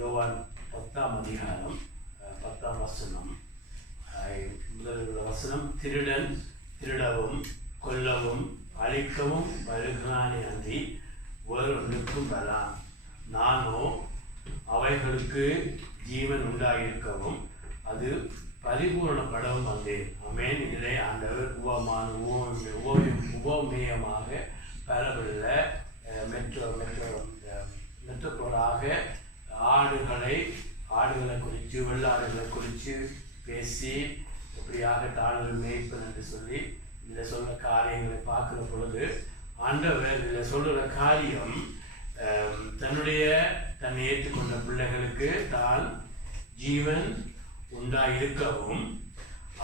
யோவான் 10ஆம் அதிகாரம் 10ஆம் வசனம். முதல் வசனம், திருடன் திருடவும் கொல்லவும் அழிக்கவும் வருகிறானே அன்றி வேறொன்றுக்கும் வரான். நானோ அவைகளுக்கு ஜீவன் உண்டாயிருக்கவும் அது பரிபூரணப்படவும் வந்தேன். ஆமென். இதிலே ஆண்டவர் உபமேயமாக பரவல்ல மெட்ரோகோளாக ஆடுகளை குறித்து வெள்ளாடுகளை குறித்து பேசி இப்படியாக தாழ்வில் மேய்ப்பன் என்று சொல்லி இதில் சொல்கிற காரியங்களை பார்க்குற பொழுது ஆண்டவர் இதில் சொல்கிற காரியம் தன்னை ஏற்றுக்கொண்ட பிள்ளைகளுக்கு தான் ஜீவன் உண்டாயிருக்கவும்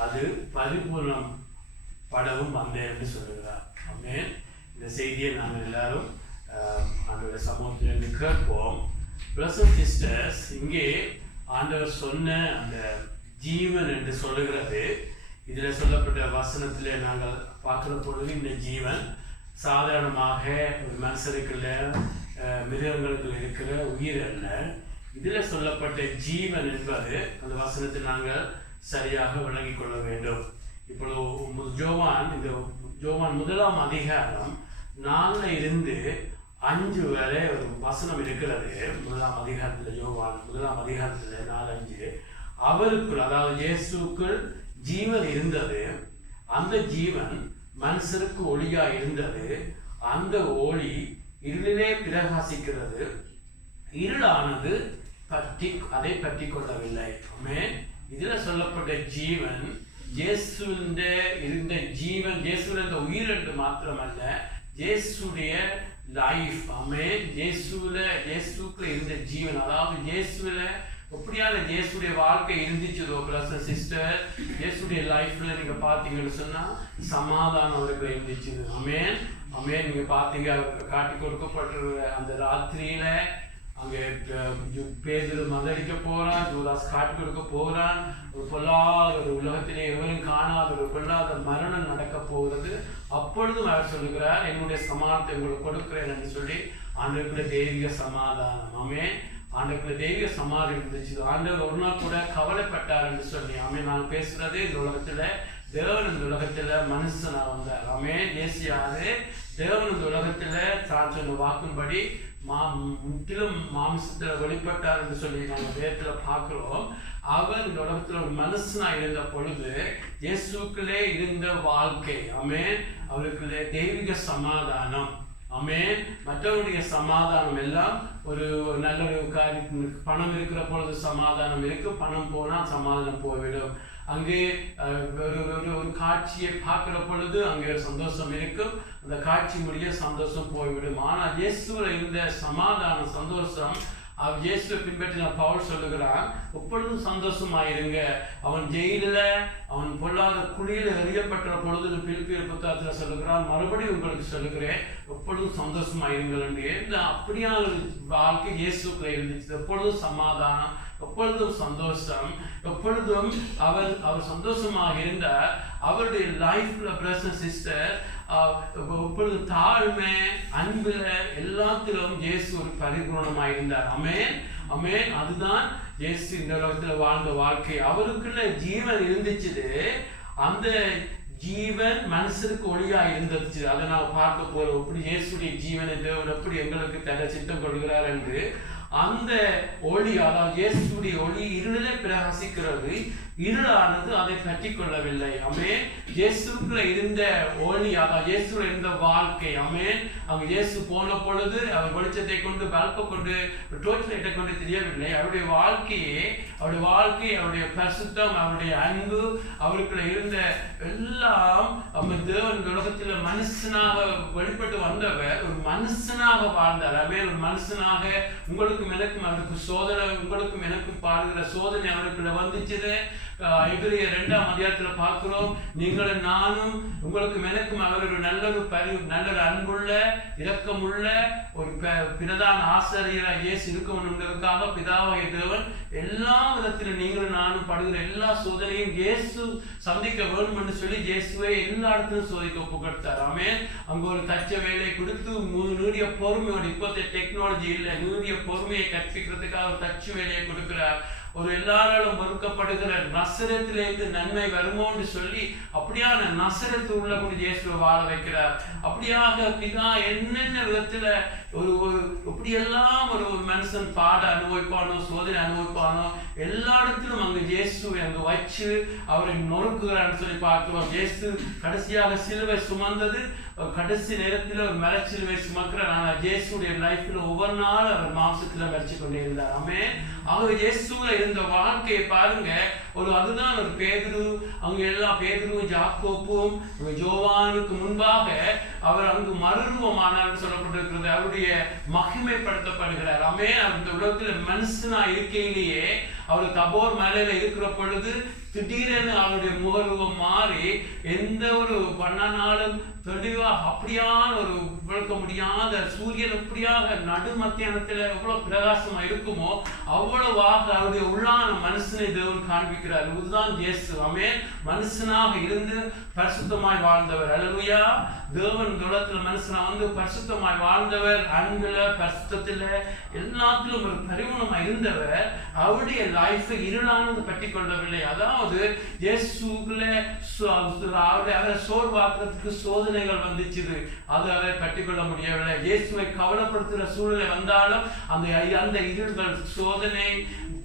அது பரிபூர்ணம் படவும் வந்தேன் என்று சொல்லுகிறார். ஆமென். இந்த செய்தியை நாங்கள் எல்லாரும் ஆண்டவருடைய சமூகத்திலிருந்து கேட்போம். பிரதர்ஸ் அண்ட் சிஸ்டர்ஸ், இங்கே ஆண்டவர் சொன்ன அந்த ஜீவன் என்று சொல்லுகிறது. இதில் சொல்லப்பட்ட வசனத்திலே நாங்கள் பார்க்குற பொழுது இந்த ஜீவன் சாதாரணமாக ஒரு மனுஷருக்குள்ள மிருகங்களுக்கு இருக்கிற உயிர் அல்ல. இதில் சொல்லப்பட்ட ஜீவன் என்பது அந்த வசனத்தை நாங்கள் சரியாக விளங்கிக் கொள்ள வேண்டும். இப்பொழுது ஜோவான் 1ஆம் அதிகாரம் 4 இருந்து 5 வரை ஒரு வசனம் இருக்கிறது. 1ஆம் அதிகாரத்தில் யோவான் 1ஆம் அதிகாரத்தில் 4-5 அவருக்குள், அதாவது இயேசுக்குள் ஜீவன் இருந்தது. அந்த ஜீவன் மனுஷருக்கு ஒளியா இருந்தது. அந்த ஒளி இருளிலே பிரகாசிக்கிறது. இருளானது அதை பற்றி கொள்ளவில்லை. ஆமென். இதில் சொல்லப்பட்ட ஜீவன் இயேசுவின் இருந்த ஜீவன், இயேசுவின் இருந்த உயிர் என்று மாத்திரமல்ல, இயேசுடைய லைஃப். ஆமென். இயேசுக்குள்ள இருந்த ஜீவன், அதாவது இயேசுவில எப்படியான இயேசுடைய வாழ்க்கை இருந்துச்சதோ பிரதர்ஸ் சிஸ்டர், இயேசுடைய லைஃப்ல நீங்க பார்த்தீங்கன்னு சொன்னா சமாதானம் அவருக்கு இருந்துச்சு. ஆமென். ஆமென். நீங்க பார்த்தீங்க காட்டி கொடுக்கப்பட்டிருக்கிற அந்த ராத்திரியில அங்கே பேதுரு மதடிக்க போறான், யூதாஸ் காட்டி கொடுக்க போறான். ஒரு பொல்லாத ஒரு உலகத்திலே எவரும் காணாத ஒரு பொல்லாத மரணம் நடக்க போகிறது. அப்பொழுதும் அவர் சொல்லுகிறார், என்னுடைய சமாதானத்தை உங்களுக்கு கொடுக்கிறேன் என்று சொல்லி ஆண்டவருக்குள்ள தெய்வீக சமாதானம். ஆமென். ஆண்டவருக்குள்ள தெய்வீக சமாதானம் இருந்துச்சு. ஆண்டவர் ஒரு நாள் கூட கவலைப்பட்டார் என்று சொல்லி. ஆமென். நான் பேசுறது இந்த உலகத்துல தேவன் இந்த உலகத்துல மனுஷனா வந்தார். ஆமென். இயேசுவாவே தேவன் இந்த உலகத்துல தான் சொன்ன வாக்கும்படி முற்றிலும் மாம்சத்துல வெளிப்பட்டார் என்று சொல்லி நாங்கள் வேதத்துல பார்க்கிறோம். அவர் இந்த உலகத்துல ஒரு மனுஷனா இருந்த பொழுது இயேசுக்குள்ளே இருந்த வாழ்க்கை. ஆமென். அவருக்குள்ளே தெய்வீக சமாதானம். ஆமென். மற்றவருடைய சமாதானம் எல்லாம் ஒரு நல்ல ஒரு காரியம். பணம் இருக்கிற பொழுது சமாதானம் இருக்கு, பணம் போனா சமாதானம் போய்விடும். அங்கே ஒரு காட்சியை பார்க்கிற பொழுது அங்கே ஒரு சந்தோஷம் இருக்கும், அந்த காட்சி முடிய சந்தோஷம் போய்விடும். ஆனால் இயேசுல இருந்த சமாதானம், சந்தோஷம், இயேசுவை பின்பற்றின பவுல் சொல்லுகிறான், எப்பொழுதும் சந்தோஷமாயிருங்க. அவன் ஜெயில, அவன் பொல்லாத குழியில எறியப்பட்ட பொழுது பிலிப்பியர் புத்தகத்தில் சொல்லுகிறான், மறுபடியும் உங்களுக்கு சொல்லுகிறேன், எப்பொழுதும் சந்தோஷமாயிருங்கள் என்று. இந்த அப்படியான ஒரு வாழ்க்கை இயேசுக்குள்ள இருந்துச்சு. எப்பொழுதும் சமாதானம், எப்பொழுதும் சந்தோஷம், எப்பொழுதும் அவர் சந்தோஷமாக இருந்தார். அவருடைய லைஃப்ல பிரதர்ஸ் சிஸ்டர் எப்பொழுது தாழ்மை, அன்புல எல்லாத்திலும் இயேசு ஒரு பரிபூர்ணமாக இருந்தார். ஆமென். ஆமென். அதுதான் இயேசு இந்த உலகத்துல வாழ்ந்த வாழ்க்கை. அவருக்குள்ள ஜீவன் இருந்துச்சு. அந்த ஜீவன் மனுஷருக்கு ஒளியா இருந்துச்சு. அதை நான் பார்க்க போறோம். எப்படி இயேசுடைய ஜீவனை தேவன் எப்படி எங்களுக்கு தன்னை சித்தம் கொள்கிறார் என்று. அந்த ஒளி, அதாவது இயேசுடைய ஒளி இருளிலே பிரகாசிக்கிறது. இருளானது அதை பற்றி கொள்ளவில்லை. ஆமென். இயேசுக்குள்ள இருந்த ஒளி, அதாவது இயேசுல இருந்த வாழ்க்கை. ஆமென். அவங்க இயேசு போன பொழுது அவர் வெளிச்சத்தை கொண்டு, பல்பை கொண்டு, டோர்ச் லைட்டை கொண்டு தெரியவில்லை. அவருடைய வாழ்க்கையே, அவருடைய பரிசுத்தம், அவருடைய அன்பு, அவருக்குள்ள இருந்த எல்லாம் தேவன் உலகத்தில் மனுஷனாக வெளிப்பட்டு வந்தவர் ஒரு மனுஷனாக வாழ்ந்தார். ஆமென். ஒரு மனுஷனாக உங்களுக்கும் எனக்கும் அவருக்கு சோதனை, உங்களுக்கும் எனக்கும் பாருகிற சோதனை அவருக்குள்ள வந்துச்சு. எபிரேயர் 2ஆம் அதிகாரத்தில் பார்க்கிறோம், நீங்களும் நானும் உங்களுக்கும் எனக்கும் அவர் ஒரு நல்ல ஒரு அன்புள்ள இரக்கமுள்ள ஒரு பிரதான ஆசிரியராக இயேசு இருக்கணுங்கிறதுக்காக பிதாவாகிய தேவன் எல்லா விதத்திலும் நீங்களும் நானும் படுகிற எல்லா சோதனையும் இயேசு சந்திக்க வேண்டும் என்று சொல்லி இயேசுவை எல்லா இடத்திலும் சோதிக்க ஒப்பு கொடுத்தார். ஆமென். அங்க ஒரு தச்ச வேலை கொடுத்து நீடிய பொறுமையோட, இப்போதைய டெக்னாலஜி இல்லை, நீடிய பொறுமையை கற்பிக்கிறதுக்காக ஒரு தச்சு வேலையை கொடுக்கிறார். ஒரு எல்லாராலும் மறுக்கப்படுகிற நசரத்திலிருந்து நன்மை வருமோன்னு சொல்லி அப்படியான நசரத்து உள்ள இயேசுவை வாழ வைக்கிறார். அப்படியாக பிதா என்னென்ன விதத்துல ஒரு எப்படியெல்லாம் ஒரு மனுஷன் பாட அனுபவிப்பானோ சோதனை அனுபவிப்பானோ எல்லா இடத்திலும் அங்கு இயேசுவை அங்கு வச்சு அவரை நொறுக்குகிறான்னு சொல்லி பார்க்கிறோம். இயேசு கடைசியாக சிலுவை சுமந்தது கடைசி நேரத்தில் ஒரு மரச்சிலுவை சுமக்கிறார். ஆனால் இயேசுடைய லைஃப்ல ஒவ்வொரு நாள் அவர் மாம்சத்துல மறைச்சு கொண்டே இருந்தார். ஆமென். அவர் இயேசுல இருந்த வாழ்க்கையை பாருங்க. அதுதான் ஒரு பேதுரு, அவங்க எல்லா பேதுருவும் ஜாக்கோப்பும் ஜோவானுக்கு முன்பாக அவர் அங்கு மறுரூபமானார் சொல்லப்பட்டிருக்கிறது. அவருடைய மகிமைப்படுத்தப்படுகிறார். ஆமென். அந்த உலகத்துல மனுஷனா இருக்கையிலேயே அவர் தபோர் மலையில இருக்கிற பொழுது திடீரென அவருடைய முகரூபம் மாறி எந்த ஒரு பண்ணனாலும் தெளிவாக அப்படியான ஒரு விளக்க முடியாத சூரியன் எப்படியாக நடு மத்தியானத்துல எவ்வளவு பிரகாசமா இருக்குமோ அவ்வளவாக அவருடைய உள்ளான மனுஷனை தேவன் காண்பிக்கிறார். இதுதான் இயேசு. ஆமென். மனுஷனாக இருந்து பரிசுத்தமாய் வாழ்ந்தவர். அல்லேலூயா. தேவன் உலகத்துல மனுஷனா வந்து பரிசுத்தமாய் வாழ்ந்தவர். அன்புல பரிசுத்தத்துல எல்லாத்திலும் ஒரு பரிவுணமா இருந்தவர். அவருடைய லைஃபை இருளானது பற்றி கொள்ளவில்லை. அதாவது இயேசுக்குள்ள அவரை சோர்வாக்குறதுக்கு சோதனைகள் வந்துச்சு. அது அவரை பற்றிக்கொள்ள முடியவில்லை. இயேசுவை கவலைப்படுத்துகிற சூழ்நிலை வந்தாலும் அந்த இருள்கள் சோதனை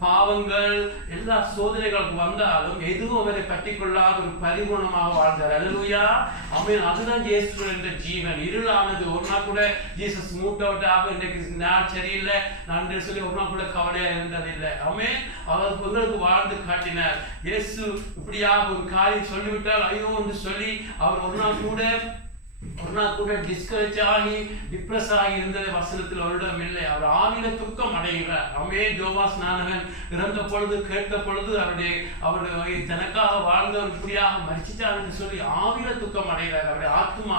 பாவங்கள் எல்லா சோதனைகளுக்கு வந்தாலும் எதுவும் அவரை பற்றி கொள்ளாத ஒரு பரிபூர்ணமாக வாழ்ந்தார். அல்லேலூயா. ஆமென். அதுதான் இயேசு என்ற ஜீவன். இருளானது ஒரு நாள் கூட ஜீசஸ் மூட் அவுட் ஆக இன்னைக்கு நான் சரியில்லை நான் சொல்லி ஒரு நாள் கூட கவலையா இருந்ததில்லை. ஆமென். அவர் உங்களுக்கு வாழ்ந்து காட்டினார். இயேசு இப்படியாக ஒரு காரியம் சொல்லிவிட்டால் ஐயோ என்று சொல்லி அவர் ஒரு நாள் கூட டிஸ்கரேஜ் ஆகி டிப்ரெஸ் ஆகி இருந்தது வசனத்தில் ஒரு இடம் இல்லை. அவர் ஆவில துக்கம் அடைகிறார். ஆமென். யோவான் ஸ்நானகன் இறந்த பொழுது கேட்ட பொழுது அவருடைய தனக்காக வாழ்ந்தவர் இப்படியாக மரிச்சிட்டார் என்று சொல்லி ஆவில துக்கம் அடைகிறார். அவருடைய ஆத்மா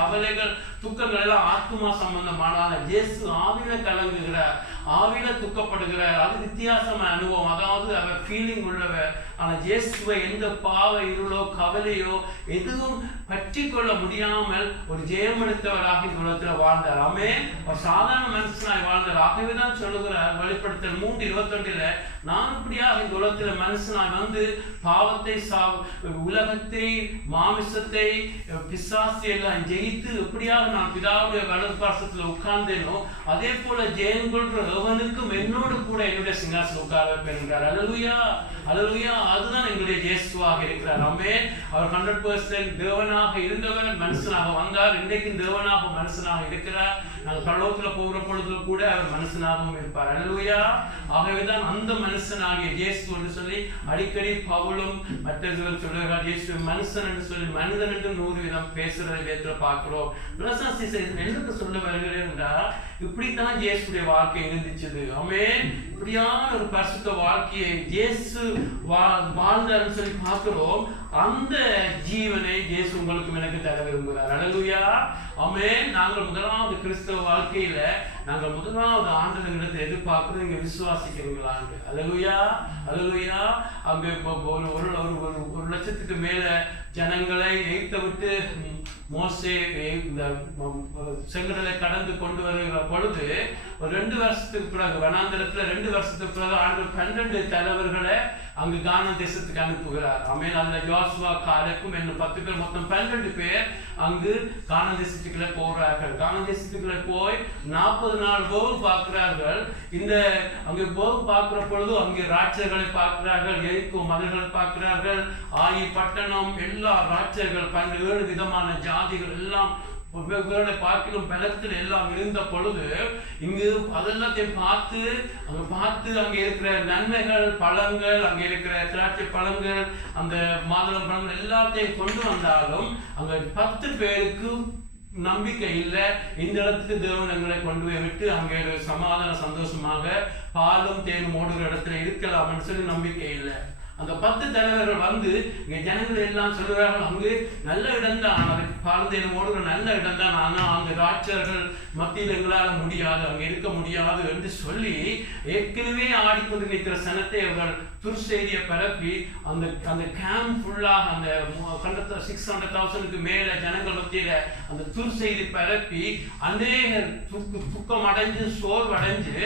கவலைகள் துக்கங்கள் எல்லாம் ஆத்மா சம்பந்தமான இயேசு ஆவில கலங்குகிறார், ஆவில துக்கப்படுகிறார். அது வித்தியாசமான அனுபவம். அதாவது அவர் ஃபீலிங் உள்ளவர். ஆனால் இயேசுவை எந்த பாவ இருளோ கவலையோ எதுவும் பற்றி கொள்ள முடியாமல் ஒரு ஜெயமெடுத்தவராக இந்த உலகத்தில் வாழ்ந்தார். ஆமென். ஒரு சாதாரண மனுஷனாய் வாழ்ந்தார். ஆகவேதான் சொல்லுகிறார் வெளிப்படுத்தல் 3:21 நான் இப்படியாக இந்த உலகத்தில் மனுஷனாய் வந்து பாவத்தை உலகத்தை மாமிசத்தை பிசாசை எல்லாம் ஜெயித்து எப்படியாக நான் பிதாவுடைய வலது பாசத்துல உட்கார்ந்தேனோ அதே போல ஜெயம் கொள்ற எவனுக்கும் என்னோடு கூட என்னுடைய சிங்காசனம் உட்கார வைப்பேன் என்கிறார். அல்லேலூயா. அல்லேலூயா. அதுதான் எங்களுடைய இயேசுவாக இருக்கிறார். ஆமென். அவர் 100% தேவனாக இருந்தவர் மனுஷனாக வந்தார். இன்றைக்கும் தேவனாக மனுஷனாக இருக்கிறார். நாங்கள் பரலோகத்துல போகிற பொழுது கூட அவர் மனுஷனாகவும் இருப்பார். அல்லேலூயா. ஆகவேதான் அந்த மனுஷனாகிய இயேசு என்று சொல்லி அடிக்கடி பவுலும் மற்றவர்கள் சொல்லுகிறார். இயேசு மனுஷன் என்று சொல்லி மனிதன் என்று 100 விதம் பேசுறதை வேற்ற பார்க்கிறோம். என்னக்கு சொல்ல வருகிறேன் என்றால் இப்படித்தான் இயேசுடைய வாழ்க்கை இருந்துச்சு. ஆமென். இப்படியான ஒரு பரிசுத்த வாழ்க்கையை இயேசு வாழ்ந்தார்னு சொல்லி பார்க்கிறோம். அந்த ஜீவனை இயேசு உங்களுக்கு எனக்கு தர விரும்புகிறார். அல்லேலூயா. ஆமென். நாங்கள் முதலாவது கிறிஸ்தவ வாழ்க்கையில நாங்கள் முதலாவது ஆண்டவரிடத்தை எதிர்பார்க்கிறோம். நீங்க விசுவாசிக்கிறீங்களா? அல்லேலூயா. அல்லேலூயா. அங்க ஒரு லட்சத்துக்கு மேல ஜனங்களை எய்த்த விட்டு மோசே இந்த செங்கடலை கடந்து கொண்டு வருகிற பொழுது ஒரு 2 வருஷத்துக்கு பிறகு வனாந்தரத்துல 2 வருஷத்துக்கு பிறகு ஆண்டவர் 12 தலைவர்களை அங்கு கானா தேசத்துக்கு அனுப்புகிறார். ஆமென். அதுல யோசுவா காலேபும் என்னும் 10 பேர் மொத்தம் 12 பேர் அங்கு கானா தேசத்துக்குள்ள போகிறார்கள். கானா தேசத்துக்குள்ள போய் 40 நாள் போகு பார்க்கிறார்கள். இந்த அங்கு போகு பார்க்கிற பொழுது அங்கே ராட்சர்களை பார்க்கிறார்கள், எரிக்கோ மதல்களை பார்க்கிறார்கள், ஆயி பட்டணம் எல்லா ராட்சர்கள் 7 விதமான ஜாதிகள் எல்லாம் பார்க்கலும் பலத்தில் எல்லாம் இருந்த பொழுது இங்கு அதெல்லாத்தையும் பார்த்து அங்கே இருக்கிற நன்மைகள் பழங்கள் அங்கே இருக்கிற திராட்சை பழங்கள் அந்த மாதுளம் பழங்கள் எல்லாத்தையும் கொண்டு வந்தாலும் அங்க 10 பேருக்கு நம்பிக்கை இல்லை. இந்த இடத்துக்கு தேவன் எங்களை கொண்டு போய் விட்டு அங்கே சமாதான சந்தோஷமாக பாலும் தேனும் ஓடுகிற இடத்துல இருக்கலாம்னு சொல்லி நம்பிக்கை இல்லை. அந்த 10 தலைவர்கள் வந்து இங்க ஜனங்கள் எல்லாம் சொல்லுறார்கள், அங்கு நல்ல இடம் தான், அதுக்கு பாலந்தேனம் ஓடுற நல்ல இடம் தான், ஆனால் அந்த ராட்சர்கள் மத்தியில் எங்களால் முடியாது, அங்கே இருக்க முடியாது என்று சொல்லி ஏற்கனவே ஆடிக்கொண்டு நிற்கிற சனத்தை அவர்கள் துர்செய்தியை பரப்பி அந்த அந்த கேம்ப் ஃபுல்லாக அந்த 600,000க்கு மேல ஜனங்கள் மத்தியில அந்த துர்செய்தி பரப்பி அநேக துக்கம் அடைஞ்சு சோர்வடைஞ்சு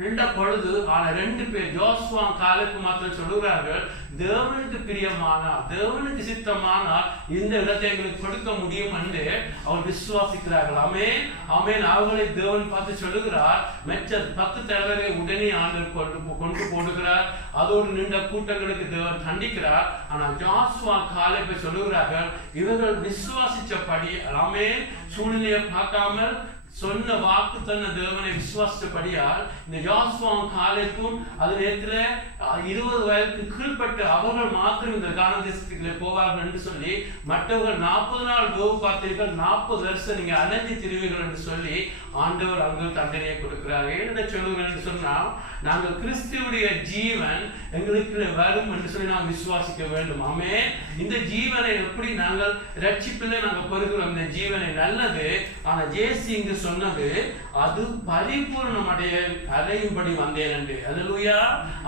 ரெண்ட பொழுது ஆனா 2 பேர் யோசுவா காலேப் மாத்திரம் சொல்லுகிறார்கள், தேவனுக்கு பிரியமானால், தேவனுக்கு சித்தமானால் இந்த இடத்தை எங்களுக்கு கொடுக்க முடியும் என்று அவர் விசுவாசிக்கிறார்கள். ஆமென் ஆமென். அவர்களை தேவன் பார்த்து சொல்லுகிறார், மற்ற 10 தலைவரை உடனே ஆண்டவர் கொண்டு போடுகிறார். அதோடு நின்ற கூட்டங்களுக்கு தேவன் கண்டிக்கிறார். ஆனால் யோசுவா காலேப்பை சொல்லுகிறார்கள், இவர்கள் விசுவாசிச்சபடி, ஆமென், சூழ்நிலையை பார்க்காமல் சொன்ன வாக்கு தன்ன தேவனை விசுவாசித்தபடியால் இந்த யோசுவாவும் காலேப்பும் அது நேரத்தில் 20 வயதுக்கு கீழ்பட்டு அவர்கள் மாத்திரம் இந்த கானான் தேசத்துக்குள்ளே போவார்கள் என்று சொல்லி, மற்றவர்கள் 40 நாள் வேவு பார்த்தீர்கள், 40 வருஷம் நீங்க அலைஞ்சு திரிவீர்கள் என்று சொல்லி ஆண்டவர் அங்கு தண்டனையை கொடுக்கிறார். என்ன சொல்லுங்கள் என்று சொன்னால், நாங்கள் கிறிஸ்துவுடைய ஜீவன் எங்களுக்கு வரும் என்று சொல்லி நாங்கள் விசுவாசிக்க வேண்டும். ஆமென். இந்த ஜீவனை எப்படி நாங்கள் ரட்சிப்பிலே நாங்கள் பெறுகிறோம், இந்த ஜீவனை நல்லது. ஆனா ஜேசி இங்கு சொன்னது, அது பரிபூர்ணம் அடையும்படி வந்தேன் என்று. அல்லேலூயா.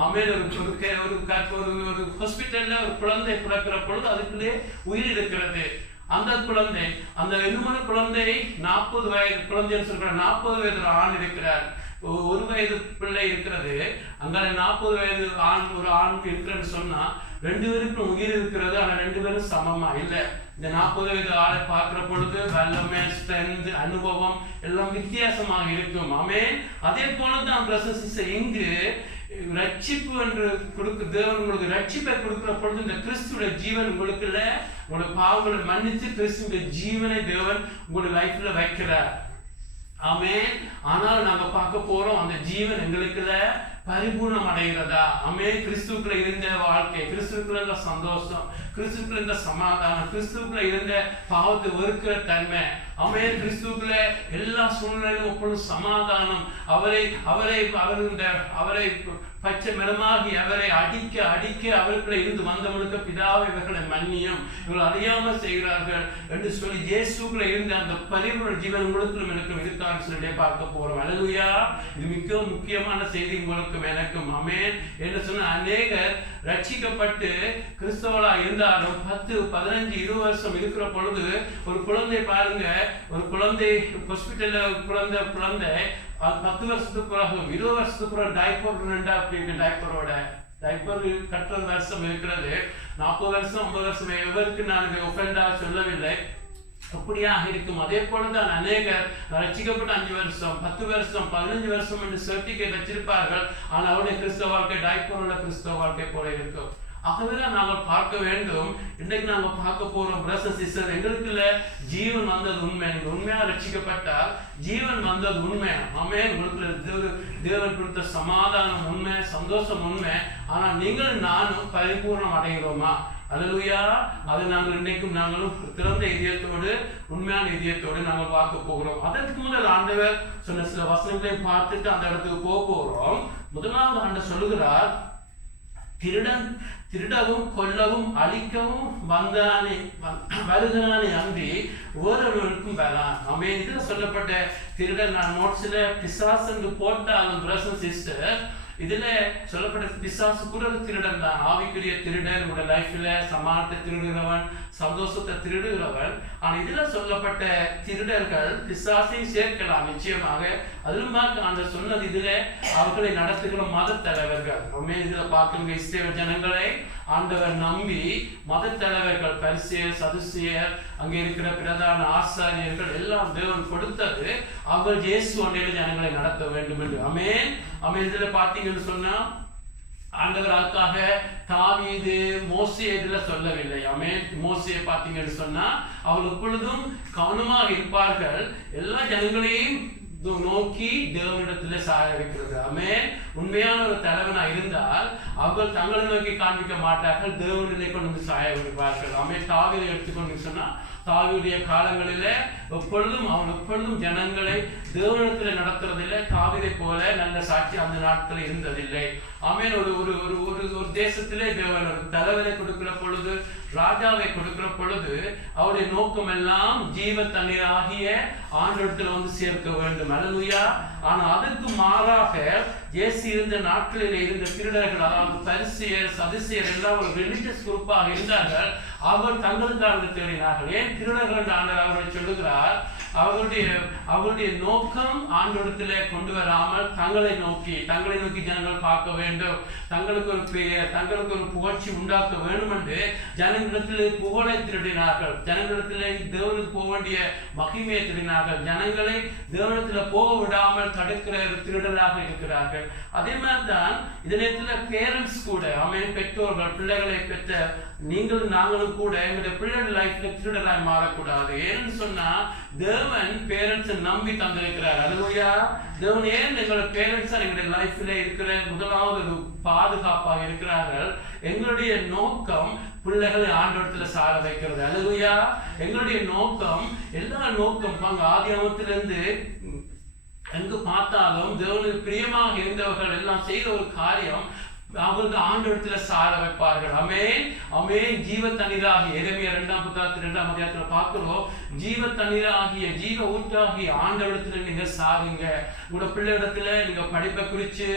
ஆமென். ஒரு ஹாஸ்பிட்டல்ல ஒரு குழந்தை பிறக்கிற பொழுது அதுக்குள்ளே உயிர் இருக்கிறது. அந்த குழந்தை, அந்த இன்னொரு குழந்தை 40 வயது குழந்தைன்னு சொல்ற, 40 வயது ஆண் இருக்கிறார், 1 வயது பிள்ளை இருக்கிறது. அங்க 40 வயது ஒரு ஆண் இருக்கிறன்னு சொன்னா 2 பேருக்கும் உயிர் இருக்கிறது. ஆனா 2 பேரும் சமமா இல்லை. இந்த 40 வயது ஆளை பார்க்கிற பொழுது வல்லமை, ஸ்ட்ரென்த், அனுபவம் எல்லாம் வித்தியாசமாக இருக்கும். ஆமென். அதே போலதான் பிரசன்ஸ் இங்கு ரட்சிப்பு என்று கொடுக்க தேவன் உங்களுக்கு ரட்சிப்பை கொடுக்கிற பொழுது இந்த கிறிஸ்துவோட ஜீவன் உங்களுக்குள்ள, உங்களுடைய பாவங்களை மன்னித்து கிறிஸ்துவோட ஜீவனை தேவன் உங்களுடைய லைஃப்ல வைக்கிறார். ஆமென். ஆனால் நாங்க பார்க்க போறோம், அந்த ஜீவன் எங்களுக்குள்ள பரிபூர்ணம் அடைகிறதா? ஆமென். கிறிஸ்துவுக்குள்ள இருந்த வாழ்க்கை, கிறிஸ்துவுக்குள்ள இருந்த சந்தோஷம், கிறிஸ்துவுக்குள்ள இருந்த சமாதானம், கிறிஸ்துவுக்குள்ள இருந்த பாவத்தை வெறுக்கிற தன்மை, ஆமென், கிறிஸ்துவுக்குள்ள எல்லா சூழ்நிலையும் எப்பொழுதும் சமாதானம், அவரை பச்சை மரமாகி அவரை அடிக்க அடிக்க அவருக்குள்ள இருந்து வந்தவனுக்கு பிதாவை இவர்களை மன்னியும், இவர்கள் அறியாமல் செய்கிறார்கள் என்று சொல்லி இயேசுக்குள்ள இருந்த அந்த பரிபூர்ண ஜீவன் உங்களுக்கும் எனக்கும் இருக்கான்னு சொல்லி பார்க்க போறோம். அல்லேலூயா. இது மிக முக்கியமான செய்தி உங்களுக்கும் எனக்கும். ஆமென். என்று சொன்ன அநேகர் ரட்சிக்கப்பட்டு கிறிஸ்தவளா இருந்தாலும் 10, 15, 20 வருஷம் இருக்கிற பொழுது ஒரு குழந்தை பாருங்க, ஒரு குழந்தை ஹாஸ்பிட்டல்ல குழந்தை 10 வருஷத்துக்கு பிறகு 20 வருஷத்துக்கு பிறகு டைப்பர் கட்டுற வருஷம் இருக்கிறது. 40 வருஷம் 50 வருஷம் எவருக்கு நான் ஒஃபெண்டா சொல்லவில்லை, அப்படியாக இருக்கும். அதே போலதான் அநேகர் ரட்சிக்கப்பட்ட 5 வருஷம் 10 வருஷம் 15 வருஷம் என்று சர்டிபிகேட் வச்சிருப்பார்கள். ஆனால் அவருடைய கிறிஸ்தவ வாழ்க்கை டைப்பரோட கிறிஸ்தவ வாழ்க்கை போல இருக்கும். ஆகவேதான் நாங்கள் பார்க்க வேண்டும். இன்றைக்கு நாங்கள் பார்க்க போறோம் பிரதர்ஸ் சிஸ்டர், எங்களுக்குள்ள ஜீவன் வந்தது உண்மை. நீங்க உண்மையா ரட்சிக்கப்பட்டால் ஜீவன் வந்தது உண்மை. ஆமென். உங்களுக்கு தேவன் கொடுத்த சமாதானம் உண்மை, சந்தோஷம் உண்மை. ஆனா நீங்கள் நானும் பரிபூர்ணம் அடைகிறோமா? அல்லேலூயா. அதை நாங்கள் இன்றைக்கும் நாங்களும் திறந்த இதயத்தோடு, உண்மையான இதயத்தோடு நாங்கள் பார்க்க போகிறோம். அதற்கு முதல் ஆண்டவர் சொன்ன சில வசனங்களை பார்த்துட்டு அந்த இடத்துக்கு போகிறோம். முதலாவது ஆண்டவர் சொல்லுகிறார், திருடவும் கொல்லவும் அழிக்கவும் வருகிறானே அன்றி ஒருவருக்கும் வரான். ஆமென். இதுல சொல்லப்பட்ட திருடன், நான் நோட்ஸ்ல பிசாசு என்று போட்டாலும் பிரதர்ஸ் சிஸ்டர், இதுல சொல்லப்பட்ட பிசாசு கூட திருடன் தான். ஆவிக்குரிய திருடன், உங்களுடைய லைஃப்ல சமாளத்தை திருடுகிறவன், சந்தோஷத்தை திருடுகிறவன். ஆனா இதுல சொல்லப்பட்ட திருடர்கள் பிசாசையும் சேர்க்கலாம் நிச்சயமாக. அதிலும் அந்த சொன்னது இதுல அவர்களை நடத்துகிற மத தலைவர்கள். இதுல பார்க்கிற இஸ்ரவேல் ஜனங்களை ஆண்டவர் நம்பி மத தலைவர்கள், பரிசேயர், சதுசேயர், அங்கே இருக்கிற பிரதான ஆசாரியர்கள் எல்லாம் தேவன் கொடுத்தது அவர் இயேசு ஒன்றையில ஜனங்களை நடத்த வேண்டும் என்று. ஆமென் ஆமென். இதுல பார்த்தீங்கன்னு சொன்னா ஆண்டவர் அதுக்காக தாவீது, மோசே இதுல சொல்லவில்லை. ஆமென். மோசே பார்த்தீங்கன்னு சொன்னா அவர்கள் எப்பொழுதும் கவனமாக இருப்பார்கள், எல்லா ஜனங்களையும் நோக்கி தேவனிடத்துல சாய வைக்கிறது. ஆமென். உண்மையான ஒரு தலைவனா இருந்தால் அவர்கள் தங்களை நோக்கி காண்பிக்க மாட்டார்கள், தேவனிலே கொண்டு வந்து சாய விடுவார்கள். ஆமென். தாவீதை எடுத்துக்கொண்டு சொன்னா தாவீதுடைய காலங்களிலே எப்பொழுதும் ஜனங்களை தேவனிடத்தில் நடத்துறதில்லை. தாவீதை போல நல்ல சாட்சி அந்த நாட்களில் இருந்ததில்லை. ஆமென். ஒரு தேசத்திலே தேவன் ஒரு தலைவரை கொடுக்கிற பொழுது, ராஜாவை கொடுக்கிற பொழுது அவருடைய நோக்கம் எல்லாம் ஜீவ தண்ணீராகிய ஆண்டவரிடத்தில் வந்து சேர்க்க வேண்டும். அல்லேலூயா. ஆனா அதுக்கு மாறாக இயேசு இருந்த நாட்களில் இருந்த திருடர்கள், அதாவது பரிசேயர் சதுசேயர் எல்லாம் ஒரு ரிலிஜியஸ் குரூப்பாக இருந்தார்கள். அவர் தங்களுக்காக தேடினார்கள். ஏன் திருடர்கள் என்று ஆண்டவர் அவரை சொல்லுகிறார்? அவருடைய நோக்கம் ஆண்டவரிடத்திலே கொண்டு வராமல் தங்களை நோக்கி ஜனங்கள் பார்க்க வேண்டும், தங்களுக்கு ஒரு பெயர், தங்களுக்கு ஒரு புகழ்ச்சி உண்டாக்க வேண்டும் என்று ஜனங்களிடத்திலே புகழை திருடினார்கள். ஜனங்களிடத்திலே தேவனுக்கு போக வேண்டிய மகிமையை திருடினார்கள். ஜனங்களை தேவனிடத்தில் போக விடாமல் தடுக்கிற திருடராக இருக்கிறார்கள். அதே மாதிரிதான் இதனத்தில் பேரண்ட்ஸ் கூட, பெற்றோர்கள், பிள்ளைகளை பெற்ற நாங்களும் கூட எங்களுடைய பிள்ளைகள் லைஃப்ல திருடராய் மாறக்கூடாது. ஏன்னு சொன்னா தேவன் பேரண்ட்ஸை நம்பி தந்திருக்கிறார். அல்லேலூயா. தேவன் ஏன் எங்களுடைய பேரண்ட்ஸா எங்களுடைய லைஃப்ல இருக்கிற முதலாவது ஒரு பாதுகாப்பாக இருக்கிறார்கள். எங்களுடைய நோக்கம் பிள்ளைகளை ஆண்டவரத்துல சார வைக்கிறது. அல்லேலூயா. எங்களுடைய நோக்கம் எல்லா நோக்கம் ஆதியாகமத்திலிருந்து எங்கு பார்த்தாலும் தேவனுக்கு பிரியமாக இருந்தவர்கள் எல்லாம் செய்த ஒரு காரியம், அவங்களுக்கு ஆண்டவரத்துல சார வைப்பார்கள். ஆமென். ஆமென். ஜீவ தண்ணீராகிய எரேமியா 2:2 அதிகாரத்துல பார்க்கிறோம். ஜீவ தண்ணீராகிய ஜீவ ஊற்றாகிய ஆண்டவரத்துல நீங்க சாருங்க. உங்களோட பிள்ளையிடத்துல நீங்க படிப்பை குறிச்சு,